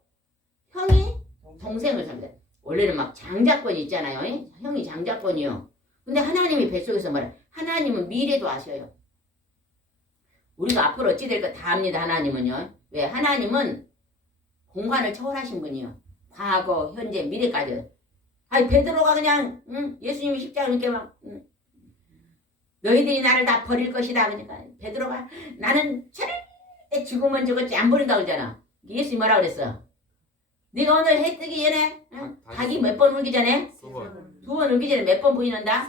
형이 동생을 섬긴다. 원래는 막 장자권 있잖아요. 형이 장자권이요. 근데 하나님이 뱃속에서 말해. 하나님은 미래도 아셔요. 우리가 앞으로 어찌 될 거 다 압니다. 하나님은요. 왜? 하나님은 공간을 초월하신 분이요. 과거, 현재, 미래까지. 아니 베드로가 그냥 예수님이 십자가 이렇게 막 너희들이 나를 다 버릴 것이다. 그러니까 베드로가 나는 절대 죽으면 죽었지 안 버린다고 그러잖아. 예수님이 뭐라 그랬어? 네가 오늘 해 뜨기 전에 닭이 몇 번 울기 전에? 두 번 울기 전에 몇 번 부인한다?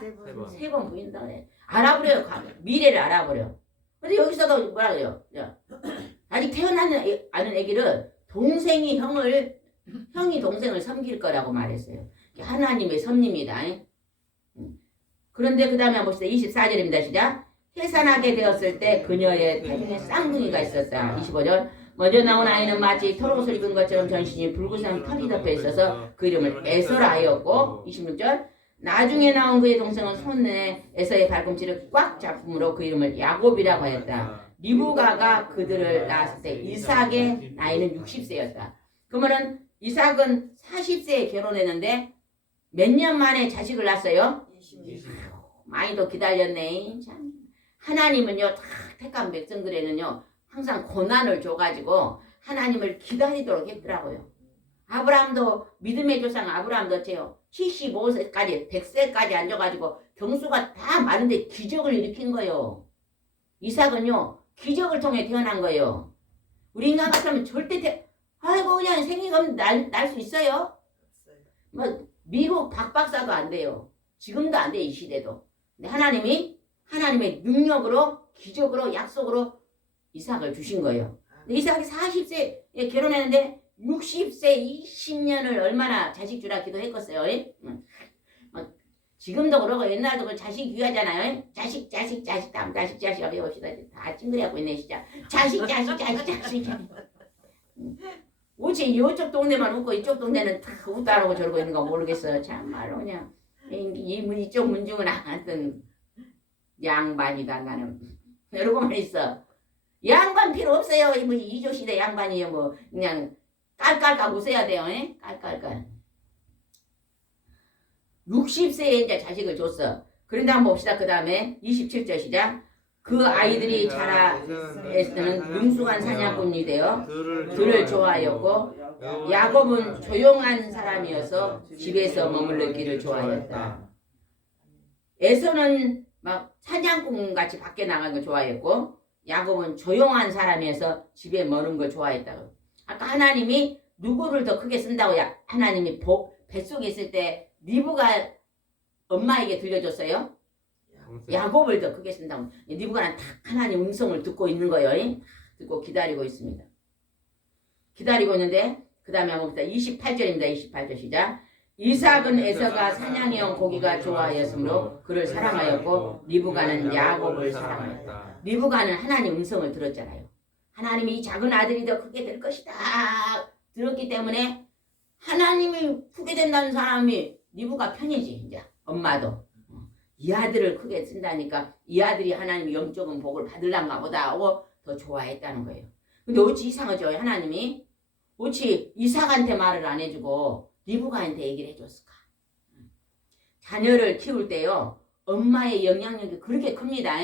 세 번 부인한다 그래. 알아버려요. 미래를 알아버려. 근데 여기서도 뭐라 그래요? 아직 태어나지 않은 애기를 형이 동생을 섬길 거라고 말했어요. 하나님의 섭리입니다. 그런데 그 다음에 한번 봅시다. 24절입니다. 시작. 해산하게 되었을 때 그녀의 태중에 쌍둥이가 있었다. 25절. 먼저 나온 아이는 마치 털옷을 입은 것처럼 전신이 붉은색 털이 덮여 있어서 그 이름을 에서라 하였고 26절. 나중에 나온 그의 동생은 손에 에서의 발꿈치를 꽉 잡음으로 그 이름을 야곱이라고 하였다. 리브가가 그들을 낳았을 때 이삭의 나이는 60세였다. 그러면은 이삭은 40세에 결혼했는데 몇 년 만에 자식을 낳았어요? 많이도 기다렸네. 참. 하나님은요, 다 택한 백성들에는요, 항상 고난을 줘가지고 하나님을 기다리도록 했더라고요. 아브라함도 믿음의 조상 아브라함도 어째요? 75세까지 100세까지 앉아가지고 경수가 다 많은데 기적을 일으킨 거예요. 이삭은요, 기적을 통해 태어난 거예요. 우리 인간 같으면 절대 아이고 그냥 생기가 날 수 있어요? 없어요. 뭐 미국 박 박사도 안 돼요. 지금도 안 돼, 이 시대도. 근데 하나님이 하나님의 능력으로 기적으로 약속으로 이삭을 주신 거예요. 근데 이삭이 40세에 결혼했는데 60세 20년을 얼마나 자식 주라 기도했겠어요. 지금도 그러고 옛날도 그 자식 귀하잖아요. 자식 다음 자식 배웁시다. 다 찡그려갖고 있네 진짜. 자식. 어째 이쪽 동네만 웃고 이쪽 동네는 다 웃도 안 하고 저러고 있는 거 모르겠어요. 참말로 그냥 이쪽 문중은 하여튼 양반이다 나는. 이러고만 있어. 양반 필요 없어요. 뭐 이조 시대 양반이에요. 뭐 그냥 깔깔깔 웃어야 돼요. 깔깔깔. 60세에 이제 자식을 줬어. 그런데 한번 봅시다. 그 다음에 27절 시작. 그 아이들이 자라에서는 능숙한 사냥꾼이 되어 들을 좋아하였고 야곱은 조용한 사람이어서 집에서 머물르기를 좋아하였다. 에서는 막 사냥꾼 같이 밖에 나가는 걸 좋아했고 야곱은 조용한 사람이어서 집에 머는 걸 좋아했다고. 아까 하나님이 누구를 더 크게 쓴다고 하나님이 뱃속에 있을 때 리브가 엄마에게 들려줬어요. 야곱을 더 크게 쓴다고. 리브가는 딱 하나님 음성을 듣고 있는 거예요. 듣고 기다리고 있습니다. 기다리고 있는데 그 다음에 한번 봅시다. 28절입니다. 28절 시작. 이삭은 에서가 사냥해온 고기가 좋아하였으므로 그를 사랑하였고 리브가는 야곱을 사랑하였다. 리브가는 하나님 음성을 들었잖아요. 하나님이 이 작은 아들이 더 크게 될 것이다 들었기 때문에 하나님이 크게 된다는 사람이 리브가 편이지. 이제 엄마도 이 아들을 크게 쓴다니까 이 아들이 하나님의 영적인 복을 받을란가 보다 하고 더 좋아했다는 거예요. 근데 어찌 이상하죠? 하나님이 어찌 이삭한테 말을 안 해주고 리브가한테 얘기를 해줬을까? 자녀를 키울 때요 엄마의 영향력이 그렇게 큽니다.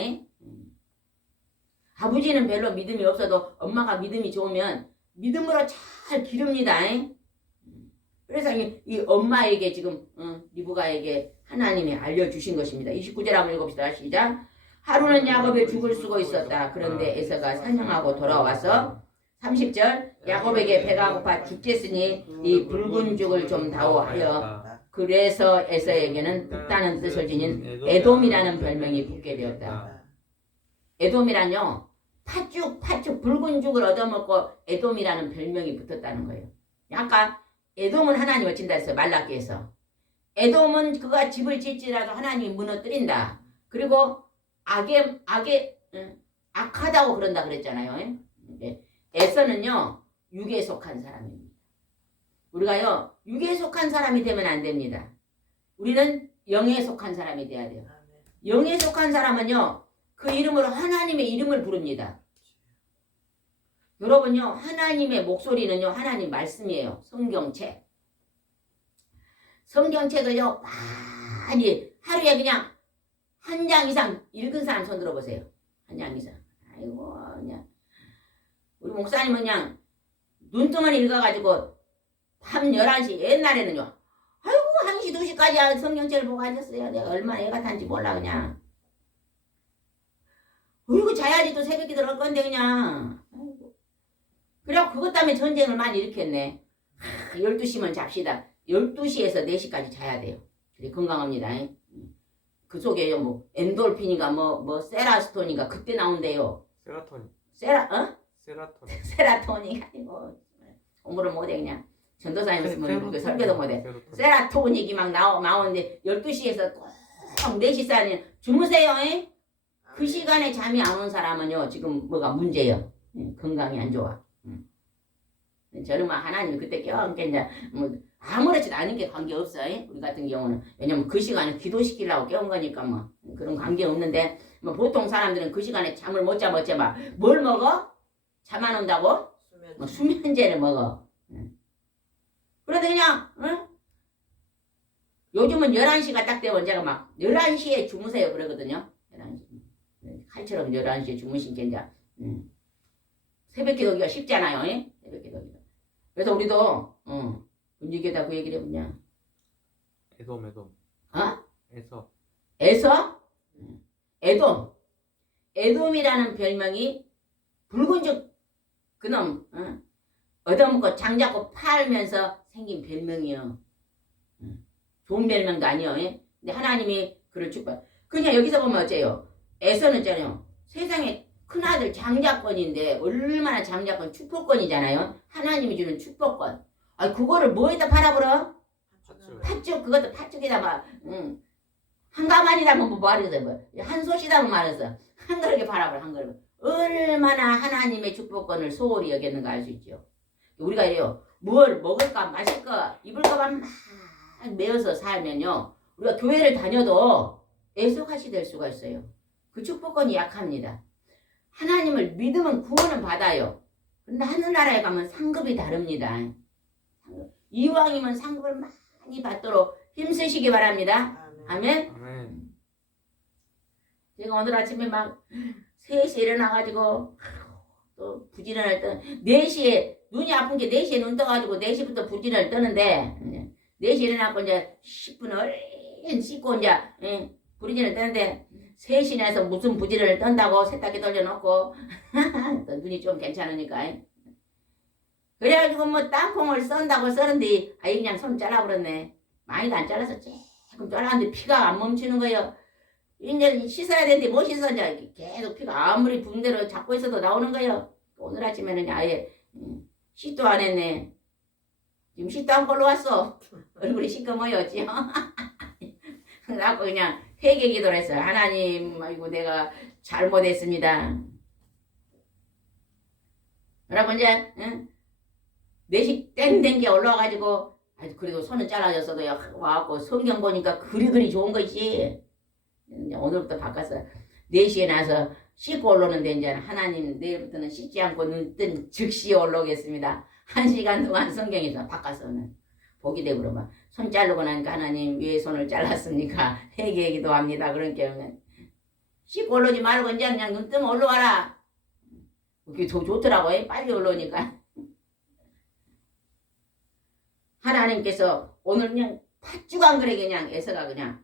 아버지는 별로 믿음이 없어도 엄마가 믿음이 좋으면 믿음으로 잘 기릅니다. 그래서 이 엄마에게 지금 리브가에게 하나님이 알려주신 것입니다. 29절 한번 읽읍시다. 시작. 하루는 야곱이 죽을 수고 있었다. 그런데 에서가 사냥하고 돌아와서 30절 야곱에게 배가 고파 죽겠으니 이 붉은 죽을 좀 다오하여 그래서 에서에게는 북다는 뜻을 지닌 에돔이라는 별명이 붙게 되었다. 에돔이란요 팥죽 붉은 죽을 얻어먹고 에돔이라는 별명이 붙었다는 거예요. 아까 에돔은 하나님을 친다 했어요. 말라기에서. 에돔은 그가 집을 짓지라도 하나님이 무너뜨린다. 그리고 악하다고 그런다 그랬잖아요. 에서는요 육에 속한 사람입니다. 우리가요 육에 속한 사람이 되면 안 됩니다. 우리는 영에 속한 사람이 돼야 돼요. 영에 속한 사람은요 그 이름으로 하나님의 이름을 부릅니다. 여러분요 하나님의 목소리는요 하나님 말씀이에요. 성경책. 성경책을요 많이 하루에 그냥 한 장 이상 읽은 사람 손 들어보세요. 한 장 이상. 아이고 그냥 우리 목사님은 그냥 눈동안 읽어가지고 밤 11시 옛날에는요 아이고 1시 2시까지 성경책을 보고 앉았어요. 내가 얼마나 애가 탄지 몰라 그냥. 어이구 자야지 또 새벽에 들어갈 건데 그냥. 아이고. 그래갖고 그것 때문에 전쟁을 많이 일으켰네. 12시면 잡시다. 12시에서 4시까지 자야 돼요. 그래 건강합니다. 그 속에 뭐 엔돌핀인가 뭐 세라스톤인가 그때 나온대요. 세라토닌 아니고 공부를 못해 그냥 전도사님 있으면 그 설교도 못해. 세라토닌이 막 나오는데 12시에서 꼭 4시 사이에 주무세요. 그 시간에 잠이 안 온 사람은요 지금 뭐가 문제예요. 건강이 안 좋아. 저는 막 하나님 그때 깨워안게 이제 뭐 아무렇지도 않은 게 관계없어요. 우리 같은 경우는 왜냐면 그 시간에 기도시키려고 깨운 거니까 뭐 그런 관계 없는데 뭐 보통 사람들은 그 시간에 잠을 못 자 막 뭘 먹어? 잠 안 온다고? 뭐 수면제를 먹어. 그런데 그냥 요즘은 11시가 딱 되면 제가 막 11시에 주무세요 그러거든요. 11시. 칼처럼 11시에 주무신 게 이제 새벽 기도기가 쉽잖아요. 예? 새벽 기도기가. 그래서 우리도 분위기에다 그 얘기를 해보냐. 애돔. 어? 에서. 에서? 에돔. 에돔이라는 별명이 붉은죽 그놈 얻어먹고 장잡고 팔면서 생긴 별명이요. 좋은 별명도 아니요. 예? 근데 하나님이 그를 축복. 그냥 여기서 보면 어째요? 에서는 있잖아요. 세상에 큰아들 장자권인데 얼마나 장자권 축복권이잖아요. 하나님이 주는 축복권. 아 그거를 뭐에다 팔아버려? 팥죽. 팥죽 그것도 팥죽에다 막 한 가마니다 뭐 말해서 뭐한 솥이다 뭐 말해서 한 그릇에 팔아버려 한 그릇. 얼마나 하나님의 축복권을 소홀히 여겼는가 알 수 있죠. 우리가 이래요. 뭘 먹을까 마실까 입을까만 막 매어서 살면요. 우리가 교회를 다녀도 애석하시 될 수가 있어요. 그 축복권이 약합니다. 하나님을 믿으면 구원은 받아요. 근데 하늘나라에 가면 상급이 다릅니다. 이왕이면 상급을 많이 받도록 힘쓰시기 바랍니다. 아멘. 아멘. 제가 오늘 아침에 막 3시에 일어나가지고 또 부지런을 떠 4시에 눈이 아픈 게 4시에 눈 떠가지고 4시부터 부지런을 떠는데 4시에 일어나고 이제 10분 얼른 씻고 이제 부지런을 떠는데 3시 나서 무슨 부지런을 떤다고 세탁기 돌려놓고 또 눈이 좀 괜찮으니까 그래가지고 뭐 땅콩을 썬다고 썰은데 아이 그냥 손 잘라버렸네. 많이도 안 잘라서 조금 잘랐는데 피가 안 멈추는 거예요. 이제 씻어야 되는데 못 씻어 이제 계속 피가 아무리 붕대로 잡고 있어도 나오는 거예요. 오늘 아침에는 아예 씻도 안 했네. 지금 씻도 안 걸로 왔어. 얼굴이 시꺼머였지요. 그래갖고 그냥 회개 기도를 했어요. 하나님 아이고 내가 잘못했습니다. 여러분 이제 4시 땡땡 게 올라와가지고 그래도 손은 잘라졌어도 와갖고 성경 보니까 그리 좋은 거지. 이제 오늘부터 바꿨어요. 4시에 나서 씻고 올라오는데 이제 하나님 내일부터는 씻지 않고 눈 뜬 즉시 올라오겠습니다. 1시간 동안 성경에서 바꿨어는 보기 되고 그러면 손 자르고 나니까 하나님 왜 손을 잘랐습니까? 회개 기도합니다. 그러니까 씻고 올라오지 말고 이제 그냥 눈 뜨면 올라와라. 그게 더 좋더라고. 빨리 올라오니까. 하나님께서 오늘 그냥 팥죽 안 그래 그냥 애서가 그냥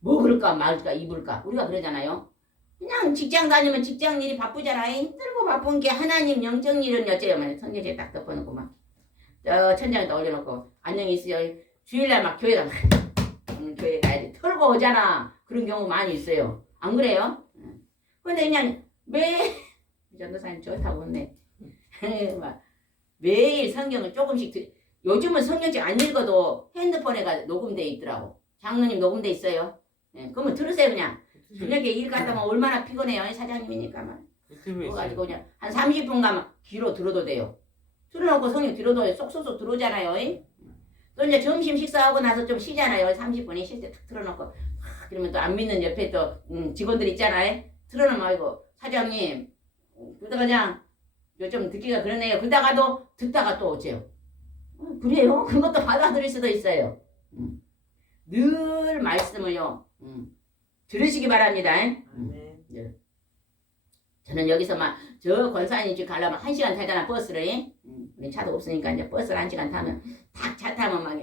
먹을까 말까 입을까 우리가 그러잖아요. 그냥 직장 다니면 직장 일이 바쁘잖아요. 힘들고 바쁜 게 하나님 영적 일은 어째요. 성경에 딱 덮어놓고 막 저 천장에다 올려놓고 안녕히 있어요. 주일날 막 교회가 막 오늘 교회 가야지 털고 오잖아. 그런 경우 많이 있어요. 안 그래요? 근데 그냥 매일 전도사님 좋다고 했네. 막 매일 성경을 조금씩 요즘은 성경책 안 읽어도 핸드폰에 녹음돼 있더라고. 장로님 녹음돼 있어요. 그러면 들으세요 그냥. 저녁에 일 갔다 오면 얼마나 피곤해요. 사장님이니까 막. 유튜브에 그래가지고 있어요. 그냥 한 30분 가면 귀로 들어도 돼요. 틀어놓고 성경 들어도 쏙쏙쏙 들어오잖아요. 또 이제 점심 식사하고 나서 좀 쉬잖아요. 30분이 쉴 때 탁 틀어놓고 그러면 또 안 믿는 옆에 또 직원들 있잖아요. 틀어놓으면 아이고 사장님 그러다가 그냥 좀 듣기가 그러네요. 그러다가도 듣다가 또 어째요. 그래요? 그것도 받아들일 수도 있어요. 늘 말씀을요 들으시기 바랍니다. 아멘. 저는 여기서 막 저 권사님 집 가려면 1시간 타잖아 버스를. 우리 차도 없으니까 이제 버스를 1시간 타면 딱 차 타면 막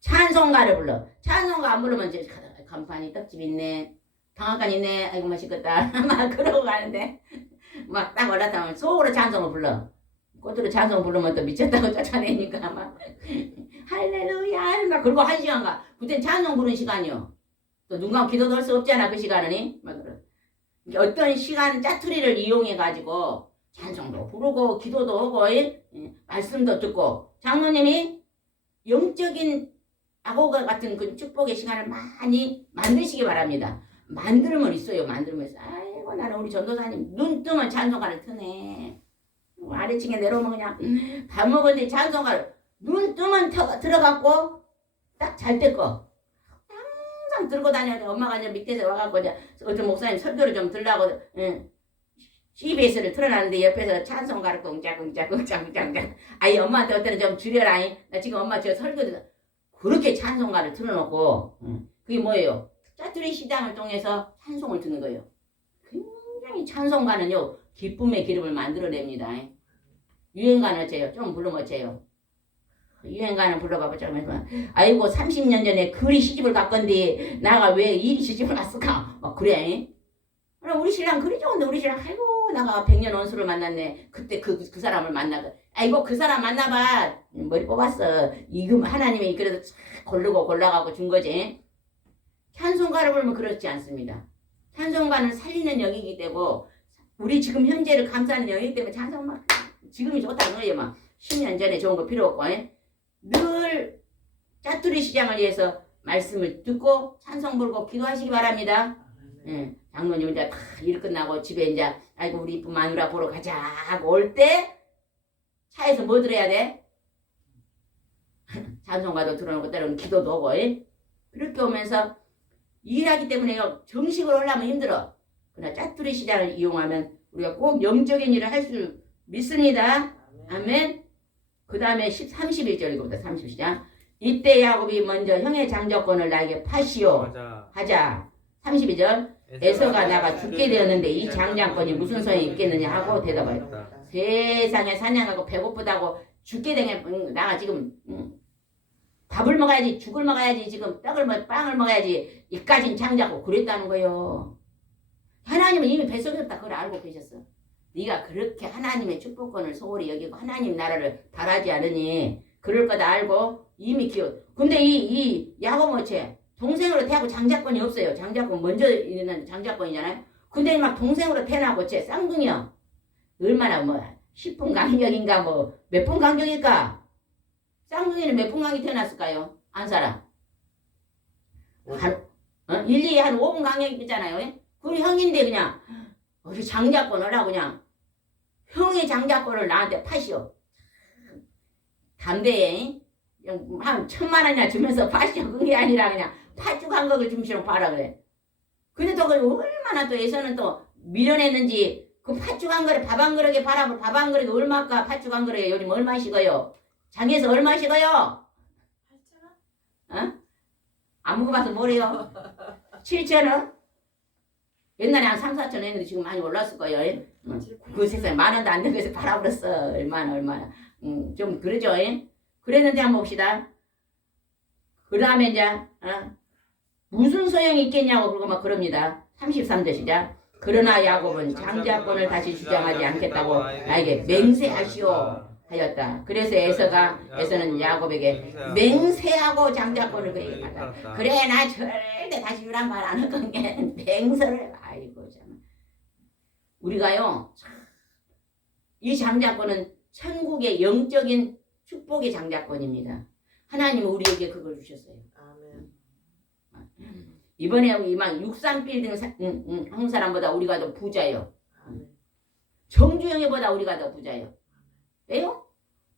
찬송가를 불러. 찬송가 안 부르면 이제 간판이 떡집 있네 방앗간 있네 아이고 맛있겠다 막 그러고 가는데 막 딱 올라타면 속으로 찬송을 불러. 꽃으로 찬송 부르면 또 미쳤다고 쫓아내니까 막 할렐루야 막 그러고 1시간 가. 그땐 찬송 부르는 시간이요. 또 눈 감고 기도도 할 수 없잖아 그 시간은. 막 그래. 어떤 시간 짜투리를 이용해 가지고 찬송도 부르고 기도도 하고 말씀도 듣고 장로님이 영적인 악어가 같은 그 축복의 시간을 많이 만드시기 바랍니다. 만들면 있어요. 만들면 있어요. 아이고 나는 우리 전도사님 눈 뜨면 찬송가를 트네. 아래층에 내려오면 그냥 밥 먹었는데 찬송가를 눈 뜨면 들어갔고 딱 잘 때 거 항상 들고 다녀야 엄마가 이제 밑에서 와갖고 이제 어떤 목사님 설교를 좀 들라고 CBS를 틀어놨는데 옆에서 찬송가를 꽁짝꽁짝 아이 엄마한테 어때는 좀 줄여라. 나 지금 엄마 저 설교 그렇게 찬송가를 틀어놓고 그게 뭐예요? 짜투리 시장을 통해서 찬송을 듣는 거예요. 굉장히 찬송가는요 기쁨의 기름을 만들어냅니다. 유행가는 어째요? 좀 부르면 어째요? 유행가는 불러봐봐. 아이고 30년 전에 그리 시집을 갔건데 나가 왜 이리 시집을 갔을까? 막 그래. 그럼 우리 신랑 그리 좋은데 우리 신랑 아이고 나가 백년 원수를 만났네. 그때 그 사람을 만나고 아이고 그 사람 만나봐. 머리 뽑았어. 이거 하나님이 그래도 쫙 고르고 골라가고 준 거지. 찬송가를 부르면 그렇지 않습니다. 찬송가는 살리는 영이기 때문에 우리 지금 현재를 감싸는 영이기 때문에 찬송가 지금이 좋다는 거예요. 막 10년 전에 좋은 거 필요 없고 늘 짜투리 시장을 위해서 말씀을 듣고 찬송 부르고 기도하시기 바랍니다. 장모님 이제 다 일 끝나고 집에 이제 아이고 우리 이쁜 마누라 보러 가자 하고 올 때 차에서 뭐 들어야 돼? 찬송가도 들어놓고 때로는 기도도 오고 그렇게 오면서 일하기 때문에 정식으로 하려면 힘들어. 그러나 짜투리 시장을 이용하면 우리가 꼭 영적인 일을 할 수 믿습니다. 아멘. 그 다음에 31절 이거보다 30시장 이때 야곱이 먼저 형의 장자권을 나에게 파시오 하자. 32절 에서가 나가 죽게 되었는데 이 장자권이 무슨 소용이 있겠느냐 하고 대답하였다. 세상에 사냥하고 배고프다고 죽게 되면 나가 지금 밥을 먹어야지 죽을 먹어야지 지금 빵을 먹어야지 이까진 장자고 그랬다는 거예요. 하나님은 이미 뱃속에 없다 그걸 알고 계셨어. 네가 그렇게 하나님의 축복권을 소홀히 여기고 하나님 나라를 바라지 않으니 그럴 거다 알고 이미 근데 이 야곱 어째 동생으로 태하고 장자권이 없어요. 장자권 먼저 있는 장자권이잖아요. 근데 막 동생으로 태어나고 쟤 쌍둥이요. 얼마나 뭐 10분 간격인가 뭐 몇 분 간격일까? 쌍둥이는 몇 분 간격이 태어났을까요? 안 살아. 일일이 한 5분 간격이 있잖아요. 그 형인데 그냥 우리 장자권을 하고 그냥 형의 장자권을 나한테 파시오. 담대에 한 1000만 원이나 주면서 파시오. 그게 아니라 그냥 팥죽 한 거를 줌시로 봐라 그래. 근데 또 얼마나 또 예서는 또 밀어냈는지 그 팥죽 한 그릇 밥 한 그릇에 바라볼 밥 한 그릇에 얼마까 팥죽 한 그릇에 요즘 얼마시고요? 장에서 얼마시고요? 8,000원? 어? 안 먹어봐서 뭐래요? 7,000원? 옛날에 한 3, 4천 원 했는데 지금 많이 올랐을 거예요. 그 세상에 만 원도 안 되고 해서 팔아버렸어. 얼마나. 좀 그러죠. 그랬는데 한번 봅시다. 그 다음에 이제 무슨 소용이 있겠냐고 그러고 막 그럽니다. 33절 시작. 그러나 야곱은 장자권을 다시 주장하지 않겠다고 나에게 맹세하시오 하였다. 그래서 에서는 야곱에게 맹세하고 장자권을 그에게 받았다. 그래 나 절대 다시 유란 말 안 할 건게 맹세를 아이고 참. 우리가요 이 장자권은 천국의 영적인 축복의 장자권입니다. 하나님은 우리에게 그걸 주셨어요. 아멘. 이번에 막 63빌딩 한 사람보다 우리가 더 부자예요. 아멘. 정주영이보다 우리가 더 부자예요. 왜요?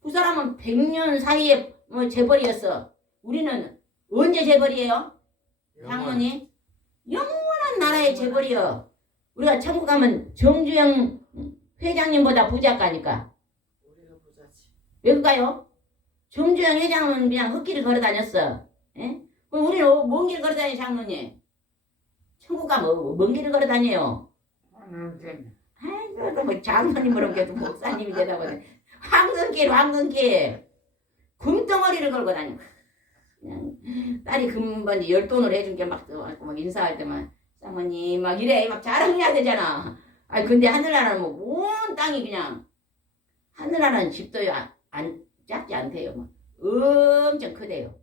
그 사람은 100년 사이에 뭐 재벌이었어. 우리는 언제 재벌이에요? 장모님? 영원한 나라의 재벌이요. 우리가 천국 가면 정주영 회장님보다 부자가니까. 우리가 부자지. 왜 그럴까요? 정주영 회장은 그냥 흙길을 걸어 다녔어. 예? 그럼 우리는 먼 길 걸어 다녀 장모님. 천국 가면 먼 길을 걸어 다녀요. 아이고 뭐 장모님으로 계속 목사님이 되다 보니 황금길 금덩어리를 걸고 다녀. 그냥 딸이 금번 열돈을 해준 게 막 인사할 때만 사모님 막 이래 막 자랑해야 되잖아. 아니 근데 하늘나라는 뭐 온 땅이 그냥 하늘나라는 집도요 안 작지 않대요. 막 엄청 크대요.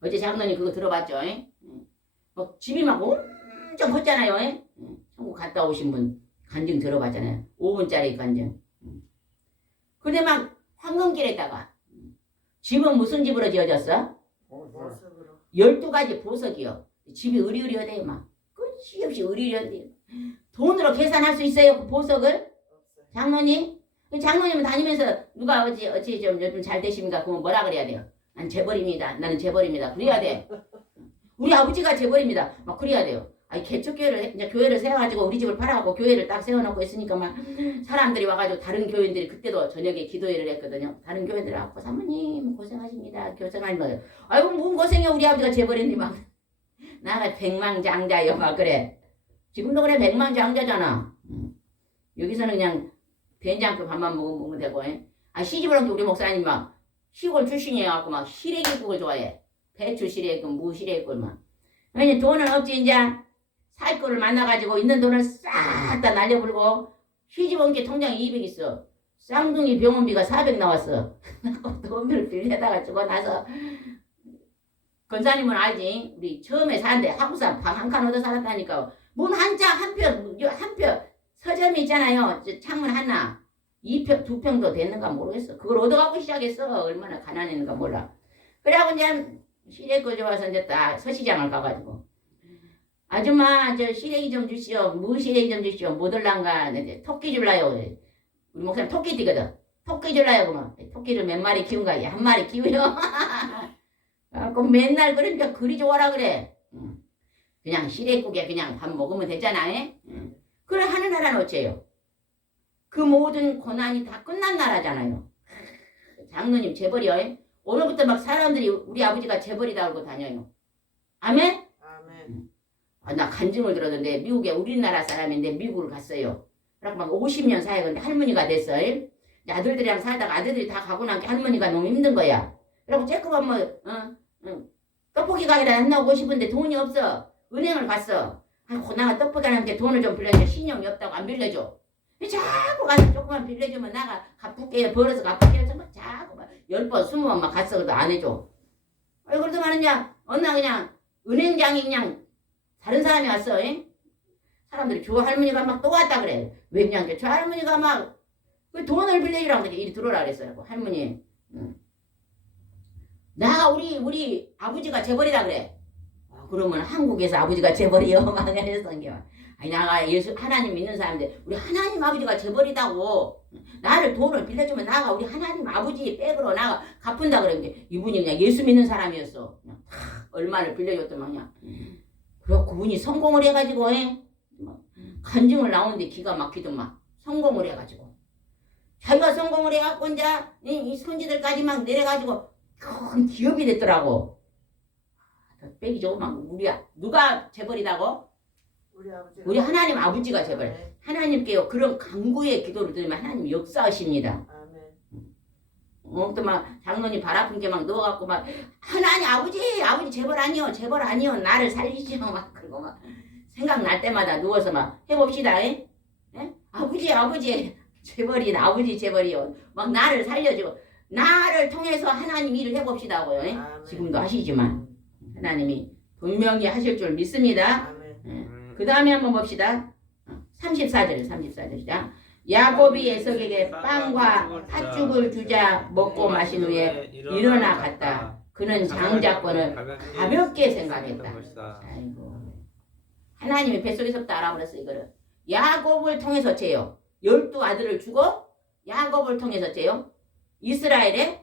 어제 장로님 그거 들어봤죠? 막 집이 막 엄청 컸잖아요. 천국 갔다 오신 분 간증 들어봤잖아요. 5분짜리 간증. 근데 막 황금길에다가 집은 무슨 집으로 지어졌어? 보석으로. 12가지 보석이요. 집이 으리으리하대요. 막 끝이 없이 으리으리하대요. 돈으로 계산할 수 있어요? 그 보석을? 없어요. 장로님? 장로님은 다니면서 누가 어찌 좀 요즘 잘 되십니까? 그러면 뭐라 그래야 돼요? 난 재벌입니다. 나는 재벌입니다. 그래야 돼. 우리 아버지가 재벌입니다. 막 그래야 돼요. 아니 개척교회를 이제 교회를 세워가지고 우리 집을 팔아갖고 교회를 딱 세워놓고 있으니까 막 사람들이 와가지고 다른 교인들이 그때도 저녁에 기도회를 했거든요. 다른 교인들이 와갖고 사모님 고생하십니다. 고생하는 거예요. 아이고 뭔 고생이야 우리 아버지가 재버렸니 막 나가 백망장자요 막 그래. 지금도 그래 백망장자잖아. 여기서는 그냥 된장국 밥만 먹으면 되고. 아 시집을 온 게 우리 목사님 막 시골 출신이어갖고 막 시래기국을 좋아해. 배추 시래기국, 무 시래기국 막. 왜냐 돈은 없지 이제. 살 거를 만나가지고 있는 돈을 싹 다 날려버리고 시집 온 게 통장에 200 있어. 쌍둥이 병원비가 400 나왔어. 돈을 빌려다가 주고 나서 권사님은 알지? 우리 처음에 사는데 하부산 방 한 칸 얻어 살았다니까. 문 한 장 한 편 서점이 있잖아요. 창문 하나 2평 2평도 됐는가 모르겠어. 그걸 얻어갖고 시작했어. 얼마나 가난했는가 몰라. 그래갖고 이제 시댁 와서 이제 딱 서시장을 가가지고 아줌마 저 시래기 좀 주시오. 무 시래기 좀 주시오. 뭐 들란가 토끼 줄라요. 우리 목사님 토끼띠거든. 토끼 줄라요 그러면 토끼를 몇 마리 키운 거야. 한 마리 키우요. 그럼 맨날 그러니까 그리 좋아라 그래. 그냥 시래국에 그냥 밥 먹으면 되잖아. 그래 하는 나라는 어째요? 그 모든 고난이 다 끝난 나라잖아요. 장로님 재벌이요. 오늘부터 막 사람들이 우리 아버지가 재벌이다 그러고 다녀요. 아멘? 아멘. 아, 나 간증을 들었는데 미국에 우리나라 사람인데 미국을 갔어요. 그래갖고 막 50년 사역했는데 할머니가 됐어요. 아들들이랑 살다가 아들들이 다 가고 나니까 할머니가 너무 힘든 거야. 그래갖고 쬐끄만 뭐 떡볶이 가게를 안 나오고 싶은데 돈이 없어. 은행을 갔어. 아이고 나가 떡볶이 하는데 돈을 좀 빌려줘. 신용이 없다고 안 빌려줘. 자꾸 가서 조금만 빌려주면 나가 갚을게요. 벌어서 갚을게요. 정말 자꾸 막 10번 20번 막 갔어. 그래도 안 해줘. 아이고 그래도 말이냐 어느 날 그냥 은행장이 그냥 다른 사람이 왔어. 사람들이 저 할머니가 막 또 왔다 그래. 왜냐면 저 할머니가 막 그 돈을 빌려주라고 이리 들어오라 그랬어요. 할머니. 나 우리 아버지가 재벌이다 그래. 그러면 한국에서 아버지가 재벌이요. 막 그랬던 게. 아니 나가 예수 하나님 믿는 사람인데 우리 하나님 아버지가 재벌이다고. 나를 돈을 빌려주면 나가 우리 하나님 아버지 백으로 나가 갚은다 그랬는데 이분이 그냥 예수 믿는 사람이었어. 그냥 얼마를 빌려줬더만 그냥. 그리고 그분이 성공을 해가지고 간증을 나오는데 기가 막히더만 성공을 해가지고 자기가 성공을 해갖고 이제 이 손지들까지 막 내려가지고 큰 기업이 됐더라고. 빼기 좋고 막 우리야 누가 재벌이다고? 우리 하나님 아버지가 재벌. 아멘. 하나님께요 그런 간구의 기도를 들으면 하나님 역사하십니다. 아멘. 또 막 장로님 발 아픈 게 막 누워갖고 막 하나님 아버지 재벌 아니요 나를 살리시오 막 그러고 막 생각날 때마다 누워서 막 해봅시다. 아버지 재벌이 아버지 재벌이요 막 나를 살려주고 나를 통해서 하나님 일을 해봅시다고요. 아멘. 지금도 하시지만 하나님이 분명히 하실 줄 믿습니다. 아멘. 그 다음에 한번 봅시다. 34절 시작. 야곱이 에석에게 빵과 팥죽을 주자 먹고 마신 후에 일어나 갔다. 그는 장자권을 가볍게 생각했다. 아이고. 하나님이 뱃속에서부터 알아버렸어 이거를. 야곱을 통해서 죄요. 12아들을 주고 야곱을 통해서 죄요. 이스라엘에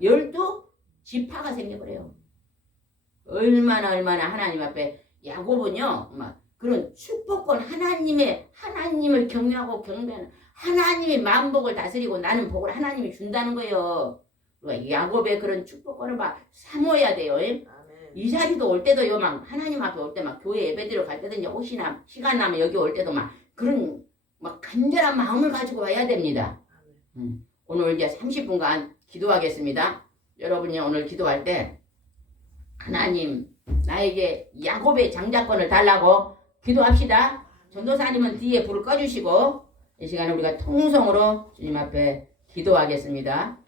12지파가 생겨버려요. 얼마나 하나님 앞에 야곱은요 막 그런 축복권 하나님을 경외하고 경배하는 하나님이 만복을 다스리고 나는 복을 하나님이 준다는 거예요. 그러니까 야곱의 그런 축복권을 막 사모해야 돼요. 아멘. 이 자리도 올 때도요 막 하나님 앞에 올 때 막 교회 예배드리러 갈 때든지 혹시나 시간 나면 여기 올 때도 막 그런 막 간절한 마음을 가지고 와야 됩니다. 오늘 이제 30분간 기도하겠습니다. 여러분이 오늘 기도할 때 하나님 나에게 야곱의 장자권을 달라고 기도합시다. 전도사님은 뒤에 불을 꺼주시고 이 시간에 우리가 통성으로 주님 앞에 기도하겠습니다.